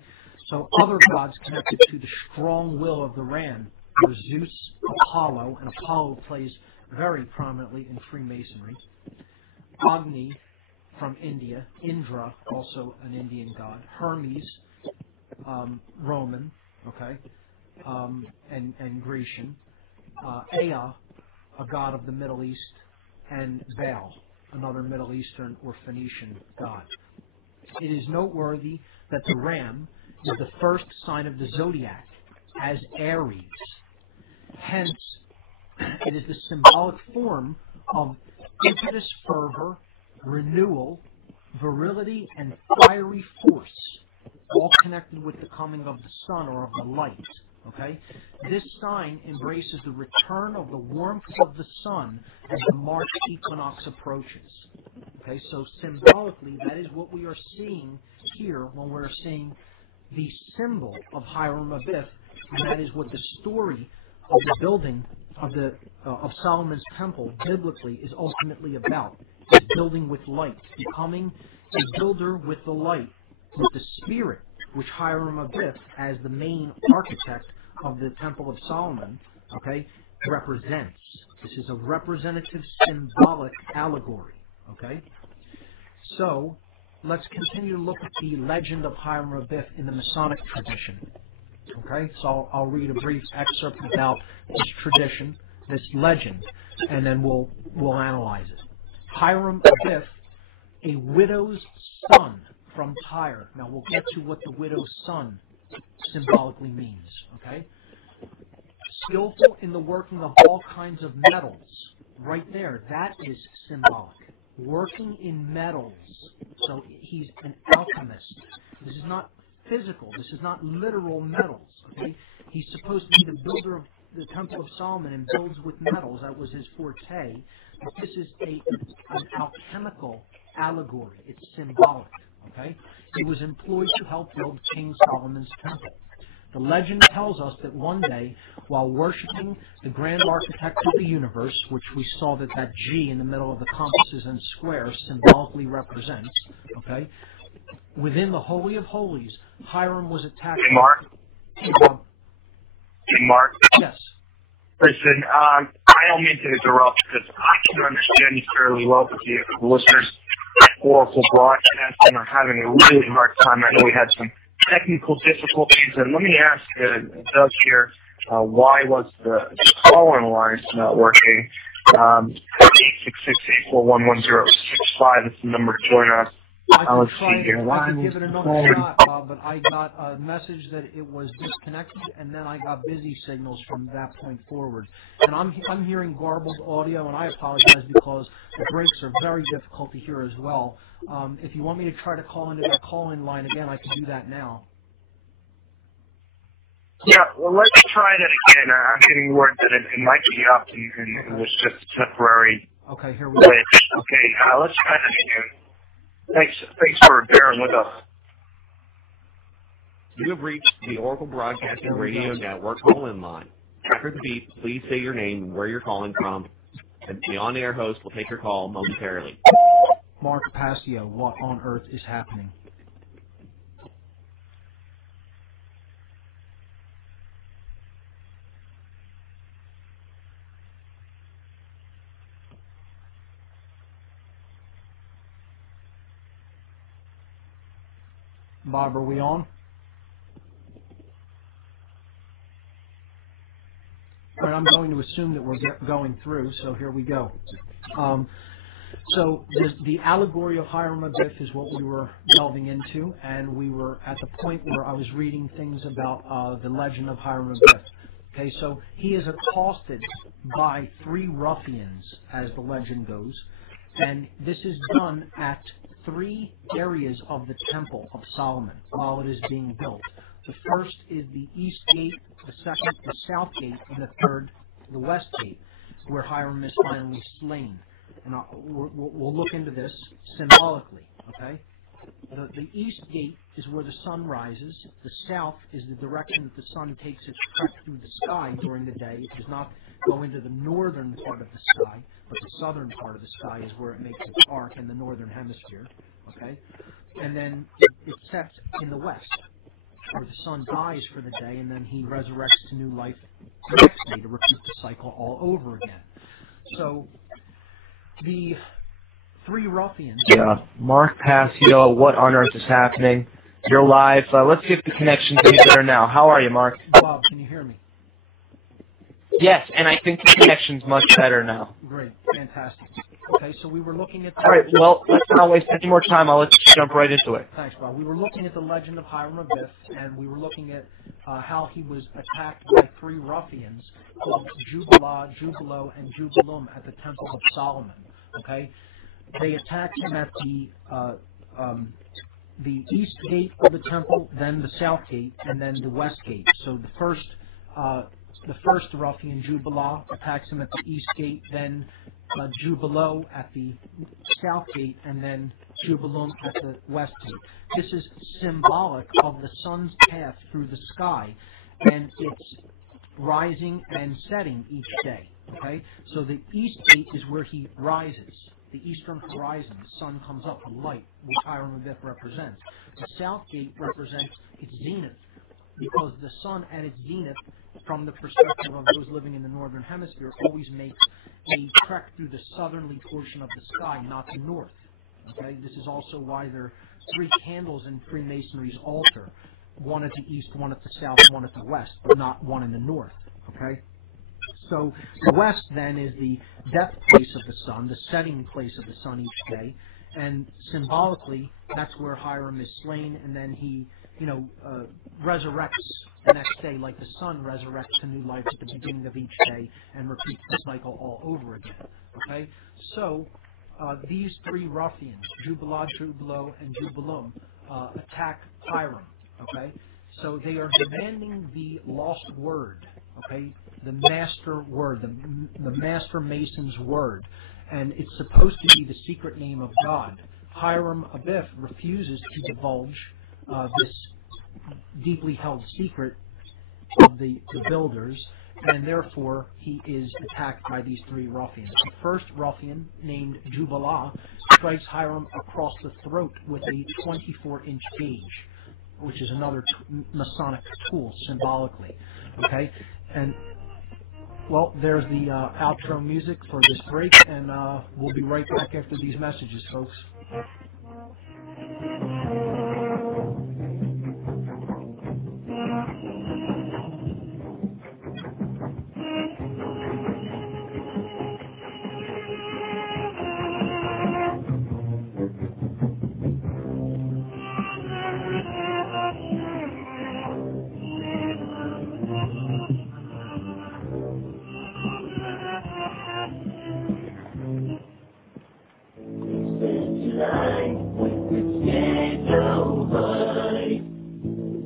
So other gods connected to the strong will of the ram were Zeus, Apollo, and Apollo plays very prominently in Freemasonry. Agni from India, Indra, also an Indian god, Hermes, Roman, okay, and Grecian, Ea, a god of the Middle East, and Baal, another Middle Eastern or Phoenician god. It is noteworthy that the ram is the first sign of the zodiac, as Aries. Hence, it is the symbolic form of impetus, fervor, renewal, virility, and fiery force, all connected with the coming of the sun or of the light. Okay? This sign embraces the return of the warmth of the sun as the March equinox approaches. Okay, so symbolically, that is what we are seeing here when we're seeing the symbol of Hiram Abiff, and that is what the story of the building of Solomon's temple biblically is ultimately about. It's building with light, becoming a builder with the light, with the spirit which Hiram Abiff, as the main architect of the Temple of Solomon, okay, represents. This is a representative, symbolic allegory. Okay, so let's continue to look at the legend of Hiram Abiff in the Masonic tradition. Okay, so I'll read a brief excerpt about this tradition, this legend, and then we'll analyze it. Hiram Abiff, a widow's son from Tyre. Now we'll get to what the widow's son symbolically means. Okay, skillful in the working of all kinds of metals. Right there, that is symbolic. Working in metals. So he's an alchemist. This is not physical. This is not literal metals. Okay? He's supposed to be the builder of the Temple of Solomon and builds with metals. That was his forte. But this is an alchemical allegory. It's symbolic. Okay? He was employed to help build King Solomon's temple. The legend tells us that one day, while worshiping the grand architect of the universe, which we saw that G in the middle of the compasses and squares symbolically represents, okay, within the Holy of Holies, Hiram was attacked. Hey, Mark. Hey, Bob. Hey, Mark. Yes. Listen, I don't mean to interrupt because I can understand you fairly well, but the listeners at Oracle Broadcasting are having a really hard time. I know we had some technical difficulties, and let me ask Doug here, why was the call-in line not working? 866-841-1065 is the number to join us. I could give it another shot, but I got a message that it was disconnected, and then I got busy signals from that point forward. And I'm hearing garbled audio, and I apologize because the breaks are very difficult to hear as well. If you want me to try to call into that call-in line again, I can do that now. Yeah, well, let's try that again. I'm getting word that it might be up, and it was just a temporary Okay, here we go. Okay, let's try that again. Thanks for bearing with us. You have reached the Oracle Broadcasting Radio Network call-in line. After the beep, please say your name and where you're calling from, and the on-air host will take your call momentarily. Mark Passio, what on earth is happening? Bob, are we on? All right, I'm going to assume that we're going through, so here we go. So the allegory of Hiram Abiff is what we were delving into, and we were at the point where I was reading things about the legend of Hiram Abiff. Okay, so he is accosted by 3 ruffians, as the legend goes, and this is done at 3 areas of the Temple of Solomon while it is being built. The first is the east gate, the second, the south gate, and the third, the west gate, where Hiram is finally slain. And we'll look into this symbolically, okay? The east gate is where the sun rises. The south is the direction that the sun takes its trek through the sky during the day. It does not go into the northern part of the sky, but the southern part of the sky is where it makes its arc in the northern hemisphere, okay? And then it sets in the west, where the sun dies for the day, and then he resurrects to new life the next day to repeat the cycle all over again. So the 3 ruffians... Yeah, Mark Passio, what on earth is happening? You're live. Let's see if the connection's any better now. How are you, Mark? Bob, can you hear me? Yes, and I think the connection's much better now. Great. Fantastic. Okay, so we were looking at... All right, well, let's not waste any more time. I'll let you jump right into it. Thanks, Bob. We were looking at the legend of Hiram Abiff, and we were looking at how he was attacked by three ruffians called Jubilah, Jubilo, and Jubilum at the Temple of Solomon. Okay? They attacked him at the east gate of the temple, then the south gate, and then the west gate. So the first ruffian, Jubilah, attacks him at the east gate, then Jubilo at the south gate, and then Jubilum at the west gate. This is symbolic of the sun's path through the sky, and it's rising and setting each day. Okay, so the east gate is where he rises. The eastern horizon, the sun comes up, the light, which Hiram Abiff represents. The south gate represents its zenith, because the sun at its zenith, from the perspective of those living in the northern hemisphere, always makes a trek through the southerly portion of the sky, not the north. Okay, this is also why there are three candles in Freemasonry's altar: one at the east, one at the south, one at the west, but not one in the north. Okay. So the west then is the death place of the sun, the setting place of the sun each day, and symbolically that's where Hiram is slain, and then he, resurrects the next day like the sun resurrects to new life at the beginning of each day and repeats the cycle all over again. Okay, so these three ruffians, Jubilah, Jubilo, and Jubilum, attack Hiram. Okay, so they are demanding the lost word. Okay, the master word, the master mason's word, and it's supposed to be the secret name of God. Hiram Abiff refuses to divulge this deeply held secret of the builders, and therefore he is attacked by these three ruffians. The first ruffian, named Jubilah, strikes Hiram across the throat with a 24-inch gauge, which is another Masonic tool symbolically. Okay, and well, there's the outro music for this break, and we'll be right back after these messages, folks.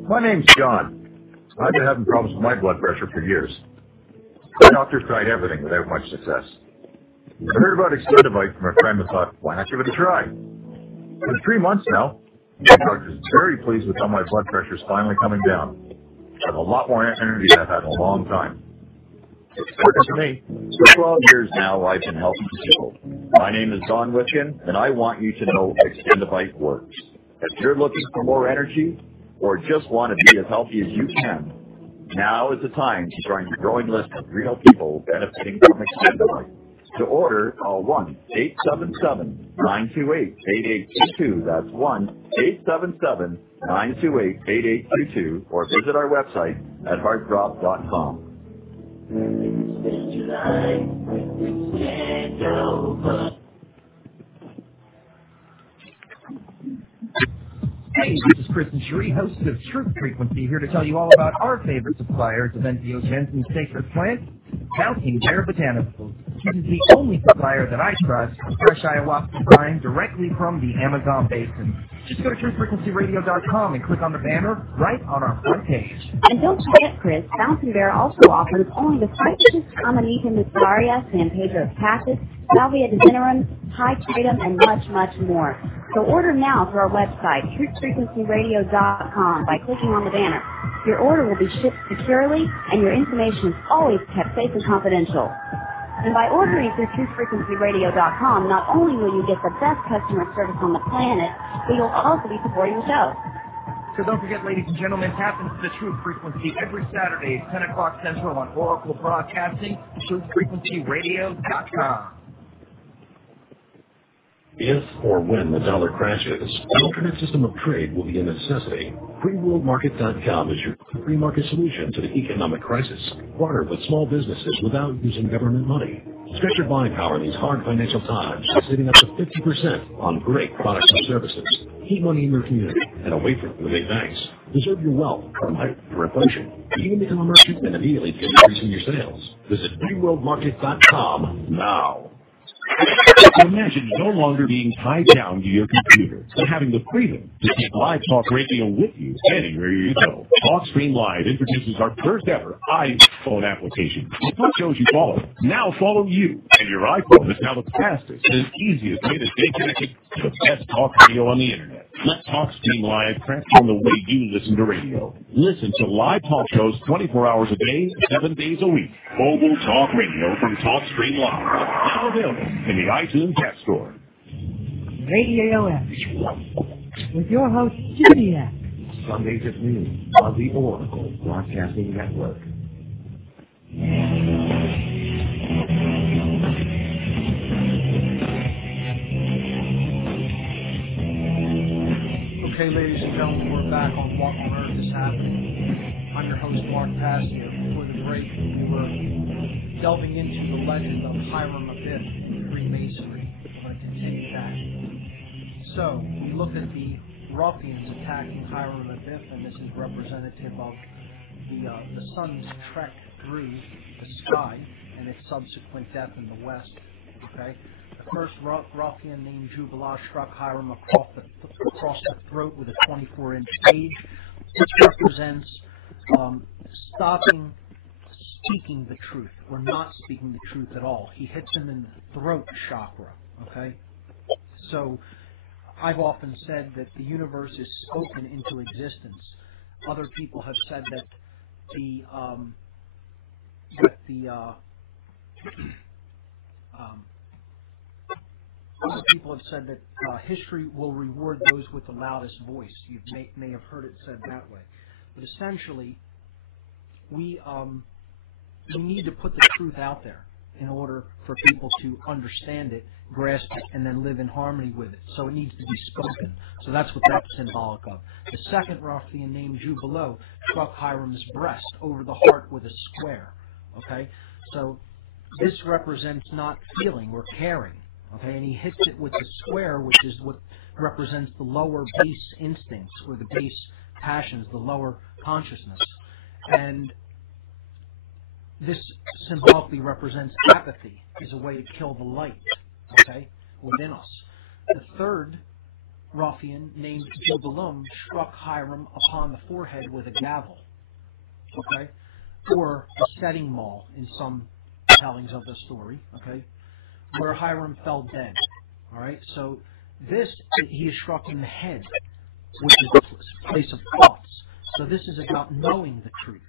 My name's John. I've been having problems with my blood pressure for years. The doctors tried everything without much success. I heard about Extendivite from a friend and thought, why not give it a try? It's been 3 months now. The doctor's very pleased with how my blood pressure's finally coming down. I have a lot more energy than I've had in a long time. It's working for me. For 12 years now, I've been helping people. My name is Don Witkin, and I want you to know Extendivite works. If you're looking for more energy, or just want to be as healthy as you can, now is the time to join the growing list of real people benefiting from Extendivite. To order, call 1-877-928-8822. That's 1-877-928-8822, or visit our website at heartdrop.com. Hey, this is Chris and Cherie, host of Truth Frequency, here to tell you all about our favorite suppliers of entheogens and sacred plants, Mountain Bear Botanicals. This is the only supplier that I trust for fresh ayahuasca vine directly from the Amazon basin. Just go to truthfrequencyradio.com and click on the banner right on our front page. And don't forget, Chris, Mountain Bear also offers only the spices Amanita muscaria, San Pedro cactus, Salvia divinorum, High kratom, and much, much more. So order now through our website, truthfrequencyradio.com, by clicking on the banner. Your order will be shipped securely, and your information is always kept safe and confidential. And by ordering through truthfrequencyradio.com, not only will you get the best customer service on the planet, but you'll also be supporting the show. So don't forget, ladies and gentlemen, it happens to the Truth Frequency every Saturday at 10 o'clock Central on Oracle Broadcasting, truthfrequencyradio.com. If or when the dollar crashes, an alternate system of trade will be a necessity. FreeWorldMarket.com is your free market solution to the economic crisis. Partner with small businesses without using government money. Stretch your buying power in these hard financial times by saving up to 50% on great products and services. Keep money in your community and away from the big banks. Preserve your wealth from hyperinflation. You can become a merchant and immediately begin increasing your sales. Visit FreeWorldMarket.com now. Imagine no longer being tied down to your computer, but having the freedom to take Live Talk Radio with you anywhere you go. TalkStream Live introduces our first ever iPhone application. It's not shows you follow. Now follow you, and your iPhone is now the fastest and easiest way to stay connected to the best talk radio on the internet. Let TalkStream Live transform the way you listen to radio. Listen to live talk shows 24 hours a day, 7 days a week. Mobile Talk Radio from TalkStream Live. Now available in the iTunes App Store. Radio X with your host, Jimmy X. Sundays at noon on the Oracle Broadcasting Network. Okay, ladies and gentlemen, we're back on What on Earth is Happening. I'm your host, Mark PASSIO. Before the break, we were delving into the legend of Hiram Abiff in Freemasonry. I'm going to continue that. So, we looked at the ruffians attacking Hiram Abiff, and this is representative of the sun's trek through the sky and its subsequent death in the west. Okay? The first ruffian named Jubilah struck Hiram across the throat with a 24-inch gauge. This represents stopping speaking the truth, or not speaking the truth at all. He hits him in the throat chakra. Okay? So, I've often said that the universe is spoken into existence. Other people have said that other people have said that history will reward those with the loudest voice. You may have heard it said that way. But essentially, we need to put the truth out there in order for people to understand it, grasp it, and then live in harmony with it. So it needs to be spoken. So that's what that's symbolic of. The second ruffian named Jubilee struck Hiram's breast over the heart with a square. Okay? So this represents not feeling or caring. Okay? And he hits it with the square, which is what represents the lower base instincts or the base passions, the lower consciousness. And this symbolically represents apathy as a way to kill the light, okay, within us. The third ruffian, named Jubilee, struck Hiram upon the forehead with a gavel, okay, or a setting maul in some tellings of the story, okay, where Hiram fell dead. All right, so this, he is struck in the head, which is the place of thoughts. So this is about knowing the truth.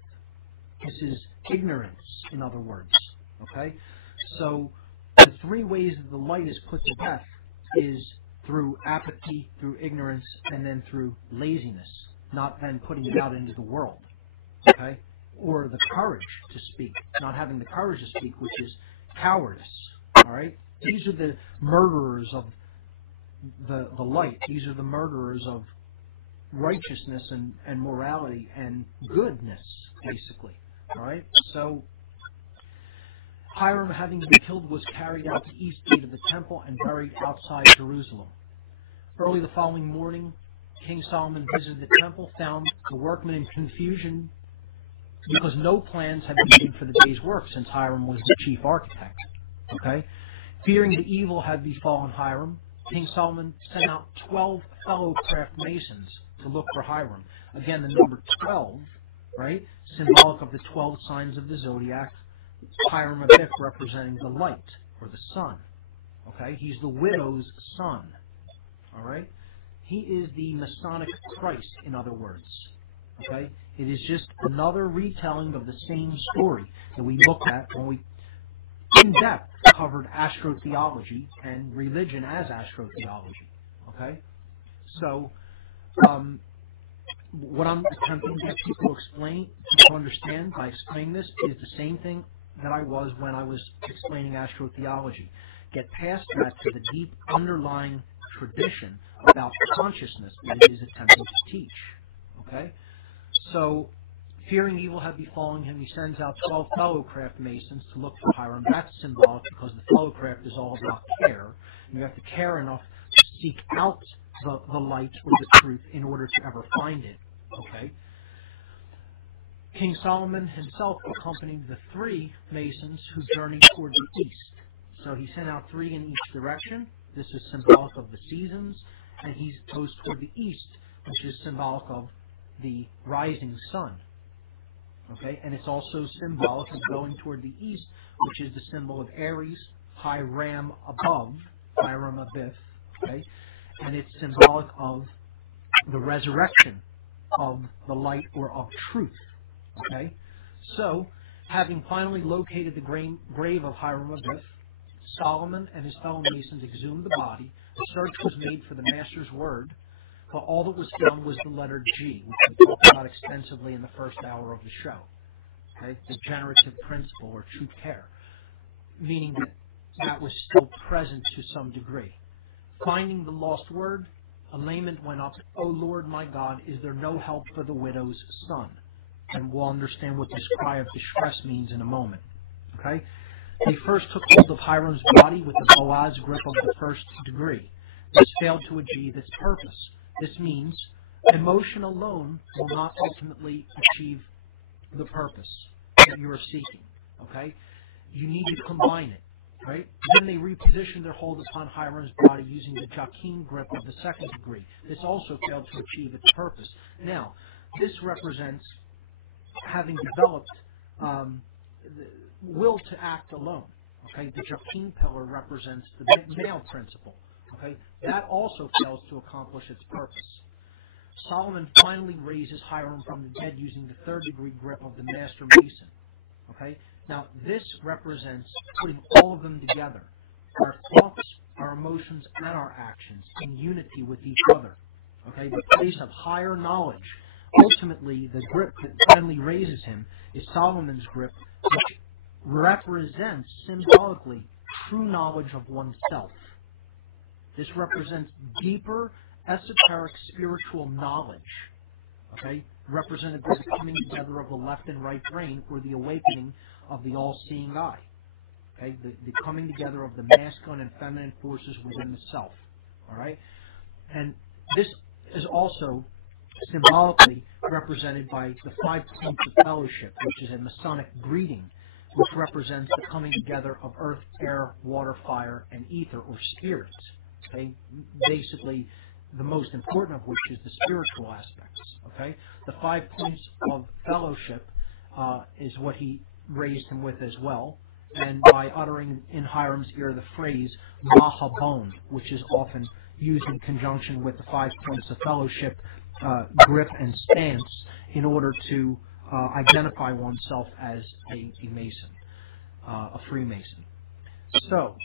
This is ignorance, in other words. Okay? So the three ways that the light is put to death is through apathy, through ignorance, and then through laziness, not then putting it out into the world. Okay? Or the courage to speak, not having the courage to speak, which is cowardice. All right? These are the murderers of the light. These are the murderers of righteousness and morality and goodness, basically. All right? So Hiram, having been killed, was carried out to the east gate of the temple and buried outside Jerusalem. Early the following morning, King Solomon visited the temple, found the workmen in confusion because no plans had been made for the day's work since Hiram was the chief architect. Okay? Fearing the evil had befallen Hiram, King Solomon sent out 12 fellow craft masons to look for Hiram. Again, the number 12, right, symbolic of the 12 signs of the zodiac. Hiram Abiff representing the light, or the sun. Okay? He's the widow's son. All right? He is the Masonic Christ, in other words. Okay? It is just another retelling of the same story that we looked at when we, in depth, covered astrotheology and religion as astrotheology. Okay? So, what I'm attempting to get people to understand by explaining this is the same thing that I was when I was explaining astrotheology. get past that to the deep underlying tradition about consciousness that it is attempting to teach. Okay? So, fearing evil had befallen him, he sends out 12 fellow craft masons to look for Hiram. That's symbolic because the fellow craft is all about care. You have to care enough to seek out the light or the truth in order to ever find it. Okay? King Solomon himself accompanied the 3 masons who journeyed toward the east. So he sent out 3 in each direction. This is symbolic of the seasons. And he goes toward the east, which is symbolic of the rising sun. Okay? And it's also symbolic of going toward the east, which is the symbol of Aries, Hiram above, Hiram Abiff. Okay? And it's symbolic of the resurrection of the light or of truth. Okay? So, having finally located the grave of Hiram Abiff, Solomon and his fellow masons exhumed the body. A search was made for the master's word, but all that was found was the letter G, which we talked about extensively in the first hour of the show. Okay? The generative principle or true care, meaning that was still present to some degree. Finding the lost word, a lament went up, "O Lord my God, is there no help for the widow's son?" And we'll understand what this cry of distress means in a moment. Okay? They first took hold of Hiram's body with the Boaz grip of the first degree. This failed to achieve its purpose. This means emotion alone will not ultimately achieve the purpose that you are seeking. Okay? You need to combine it. Right? Then they repositioned their hold upon Hiram's body using the Joachim grip of the second degree. This also failed to achieve its purpose. Now, this represents having developed the will to act alone. Okay? The Joachim pillar represents the male principle. Okay? That also fails to accomplish its purpose. Solomon finally raises Hiram from the dead using the third degree grip of the master mason. Okay? Now, this represents putting all of them together, our thoughts, our emotions, and our actions in unity with each other. Okay? The place of higher knowledge. Ultimately, the grip that finally raises him is Solomon's grip, which represents symbolically true knowledge of oneself. This represents deeper, esoteric, spiritual knowledge. Okay? Represented by the coming together of the left and right brain, or the awakening of the all-seeing eye. Okay? The coming together of the masculine and feminine forces within the self. All right? And this is also symbolically represented by the 5 points of fellowship, which is a Masonic greeting, which represents the coming together of earth, air, water, fire, and ether, or spirits. Okay? Basically, the most important of which is the spiritual aspects. Okay? The 5 points of fellowship is what he raised him with as well, and by uttering in Hiram's ear the phrase Mahabon, which is often used in conjunction with the 5 points of fellowship, grip and stance, in order to identify oneself as a Mason, a Freemason. So,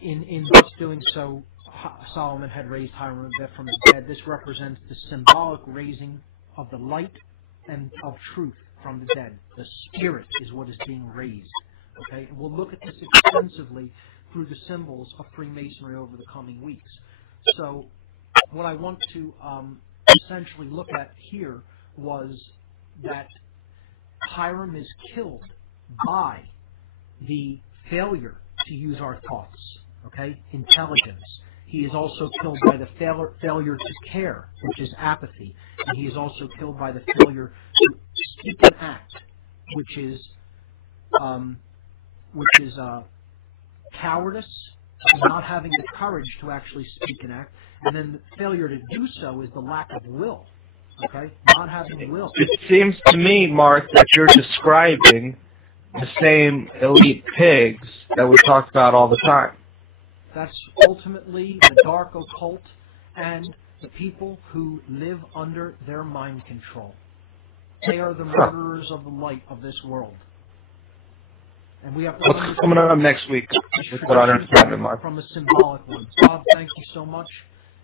in thus doing so, Solomon had raised Hiram Abiff from the dead. This represents the symbolic raising of the light and of truth from the dead. The spirit is what is being raised. Okay, and we'll look at this extensively through the symbols of Freemasonry over the coming weeks. So, what I want to essentially look at here was that Hiram is killed by the failure to use our thoughts. Okay, intelligence. He is also killed by the failure to care, which is apathy, and he is also killed by the failure to speak and act, which is cowardice, not having the courage to actually speak and act, and then the failure to do so is the lack of will. Okay, not having will. It seems to me, Mark, that you're describing the same elite pigs that we talk about all the time. That's ultimately the dark occult and the people who live under their mind control. They are the murderers of the light of this world. And we have to What's coming up next week with What on Earth is Happening, Mark? From a symbolic one. Bob, thank you so much,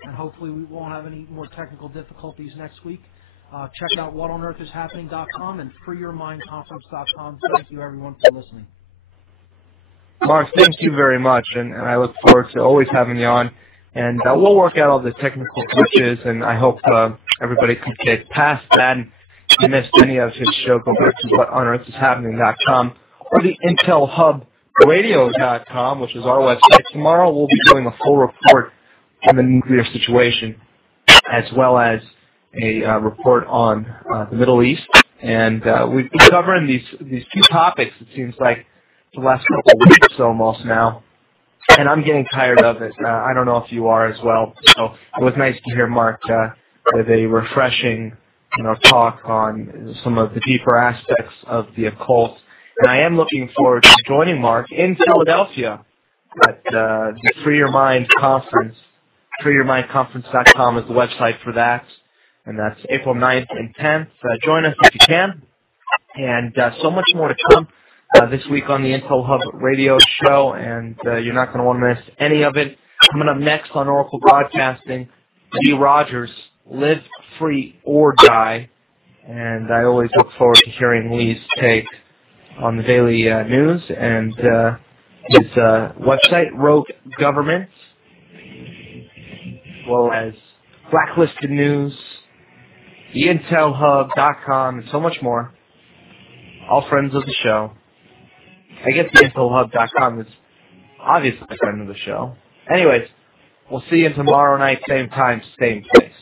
and hopefully we won't have any more technical difficulties next week. Check out whatonearthishappening.com and freeyourmindconference.com. Thank you, everyone, for listening. Mark, thank you very much, and I look forward to always having you on. And we'll work out all the technical glitches, and I hope everybody could get past that. And if you missed any of his show, go back to whatonearthishappening.com or the intelhubradio.com, which is our website. Tomorrow we'll be doing a full report on the nuclear situation, as well as a report on the Middle East. And we've been covering these two topics, it seems like, the last couple of weeks almost now. And I'm getting tired of it. I don't know if you are as well. So it was nice to hear Mark with a refreshing talk on some of the deeper aspects of the occult. And I am looking forward to joining Mark in Philadelphia at the Free Your Mind Conference. FreeYourMindConference.com is the website for that. And that's April 9th and 10th. Join us if you can. And so much more to come this week on the Intel Hub radio show. And you're not going to want to miss any of it. Coming up next on Oracle Broadcasting, Lee Rogers, Live Free or Die. And I always look forward to hearing Lee's take on the daily news and his website, Rogue Government, as well as Blacklisted News, theintelhub.com, and so much more. All friends of the show. I guess theintelhub.com is obviously a friend of the show. Anyways, we'll see you tomorrow night, same time, same place.